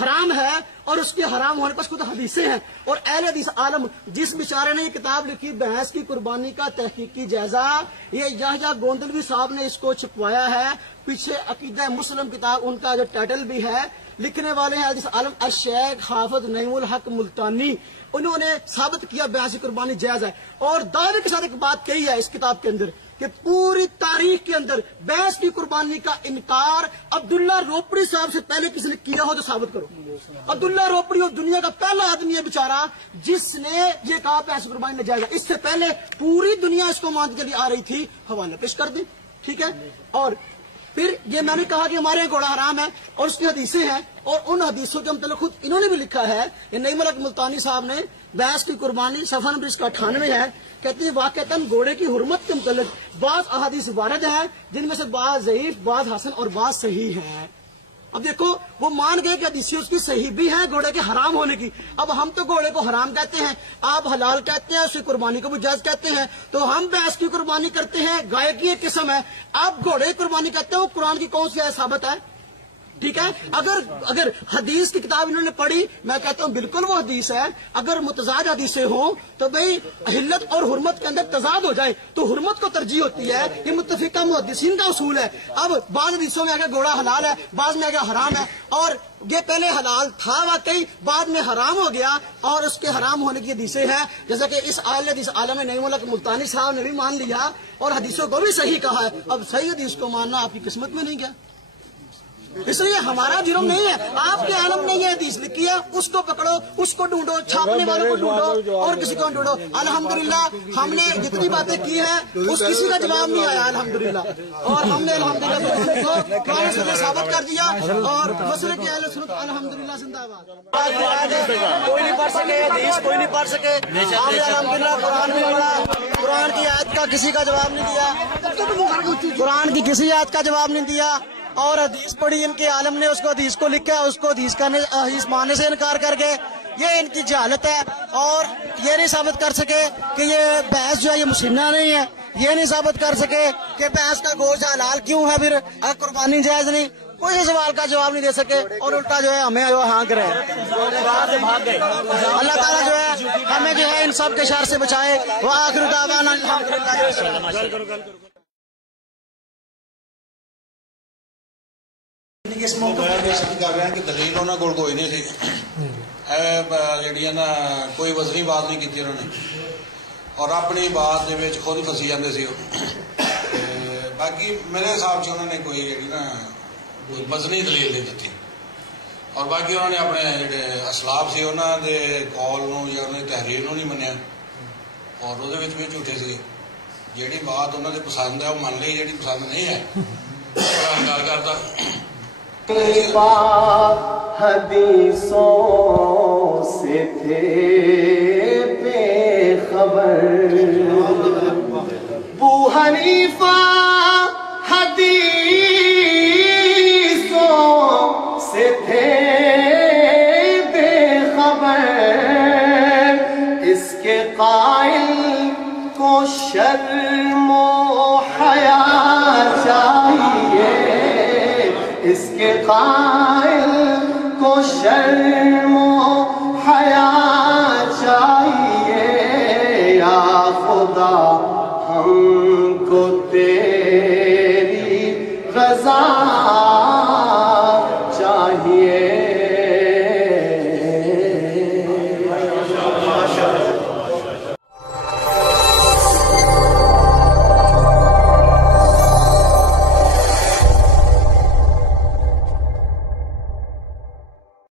حرام ہے اور اس کے حرام ہونے پر خود حدیثیں ہیں. اور اہل حدیث عالم جس بیچارے نے یہ کتاب لکھی بھینس کی قربانی کا تحقیقی جائزہ، یہ یحییٰ گوندلوی صاحب نے اس کو چھپوایا ہے. پیچھے عقیدہ مسلم کتاب ان کا جو ٹائٹل بھی ہے، لکھنے والے ہیں حدیث عالم الشیخ حافظ نعیم الحق ملتانی. انہوں نے ثابت کیا بھینس کی قربانی جائز ہے. اور دعوے کے ساتھ ایک بات کہی ہے اس کتاب کے اندر کہ پوری تاریخ کے اندر بھینس کی قربانی کا انکار عبداللہ روپڑی صاحب سے پہلے کسی نے کیا ہو تو ثابت کرو. عبداللہ روپڑی اور دنیا کا پہلا آدمی ہے بیچارہ جس نے یہ کہا بھینس کی قربانی ناجائز ہے. اس سے پہلے پوری دنیا اس کو مانتی چلی آ رہی تھی. حوالہ پیش کر دیں، ٹھیک ہے. اور پھر یہ میں نے کہا کہ ہمارے یہاں گھوڑا حرام ہے اور اس کی حدیثیں ہیں، اور ان حدیثوں کے متعلق خود انہوں نے بھی لکھا ہے. یہ نعیم الحق ملتانی صاحب نے بھینس کی قربانی صفحہ نمبر اس کا 98 ہے. کہتے ہیں واقعتاً گھوڑے کی حرمت کے متعلق بعض احادیث وارد ہیں جن میں سے بعض ضعیف، بعض حسن اور بعض صحیح ہیں. اب دیکھو وہ مان گئے کہ حدیثیں اس کی صحیح بھی ہیں گھوڑے کے حرام ہونے کی. اب ہم تو گھوڑے کو حرام کہتے ہیں، آپ حلال کہتے ہیں، اس کی قربانی کو بھی جائز کہتے ہیں. تو ہم بھینس کی قربانی کرتے ہیں، گائے کی ایک قسم ہے. آپ گھوڑے کی قربانی کرتے ہیں، وہ قرآن کی کون سی آیت ثابت ہے؟ ٹھیک ہے. اگر حدیث کی کتاب انہوں نے پڑھی، میں کہتا ہوں بالکل وہ حدیث ہے. اگر متضاد حدیثیں ہوں تو بھئی حلت اور حرمت کے اندر تضاد ہو جائے تو حرمت کو ترجیح ہوتی ہے. یہ متفقہ محدثین کا اصول ہے. اب بعض حدیثوں میں آگے گھوڑا حلال ہے، بعض میں آگے حرام ہے، اور یہ پہلے حلال تھا واقعی، بعد میں حرام ہو گیا اور اس کے حرام ہونے کی حدیثیں ہیں. جیسا کہ اس اہل حدیث عالم نعیم الحق ملتانی صاحب نے بھی مان لیا اور حدیثوں کو بھی صحیح کہا ہے. اب صحیح حدیث کو ماننا آپ کی قسمت میں نہیں گیا، اس لیے ہمارا جرم نہیں ہے. آپ کے عالم نے یہ حدیث لکھی ہے، اس کو پکڑو، اس کو ڈھونڈو، چھاپنے والوں کو ڈھونڈو اور کسی کو ڈھونڈو. الحمدللہ ہم نے جتنی باتیں کی ہیں اس کسی کا جواب نہیں آیا الحمدللہ. اور ہم نے الحمدللہ قرآن سے ثابت کر دیا اور مسئلے کے اہل سنت الحمدللہ زندہ باد. کوئی نہیں پڑھ سکے حدیث، کوئی نہیں پڑھ سکے. ہم نے الحمدللہ قرآن میں پڑھا، قرآن کی آیت کا کسی کا جواب نہیں دیا، قرآن کی کسی آیت کا جواب نہیں دیا. اور حدیث پڑھی ان کے عالم نے، اس کو حدیث کو لکھا، اس کو حدیث ماننے سے انکار کر کے. یہ ان کی جہالت ہے. اور یہ نہیں ثابت کر سکے کہ یہ بھینس جو ہے یہ مسنہ نہیں ہے. یہ نہیں ثابت کر سکے کہ بھینس کا گوشت حلال کیوں ہے، پھر قربانی جائز نہیں. کوئی سوال کا جواب نہیں دے سکے اور الٹا جو ہے ہمیں جو ہانک رہے ہیں. اللہ تعالیٰ جو ہے ہمیں جو ہے ان سب کے شر سے بچائے. وآخر دعوانا الحمدللہ. اس موقع کر رہے ہیں کہ دلیل انہوں کو کوئی نہیں سی، جڑی نا کوئی وزنی بات نہیں کی انہوں نے، اور اپنی بات دے خود فسی جاتے سی. باقی میرے حساب سے انہوں نے کوئی جڑی نا وزنی دلیل نہیں دیتی. اور باقی انہوں نے اپنے جڑے اسلاف سے انہوں دے کال یا انہوں نے تحریر نہیں منیا اور وہ بھی جھوٹے سی. جیڑی بات انہوں نے پسند ہے وہ من لی، جیڑی پسند نہیں ہے انکار کرتا. حدیثوں سے تھے بے خبر، ابو حنیفہ حدیثوں سے تھے بے خبر. اس کے قائل کو شرم و حیا چاہیے، اس کے قائل کو شرم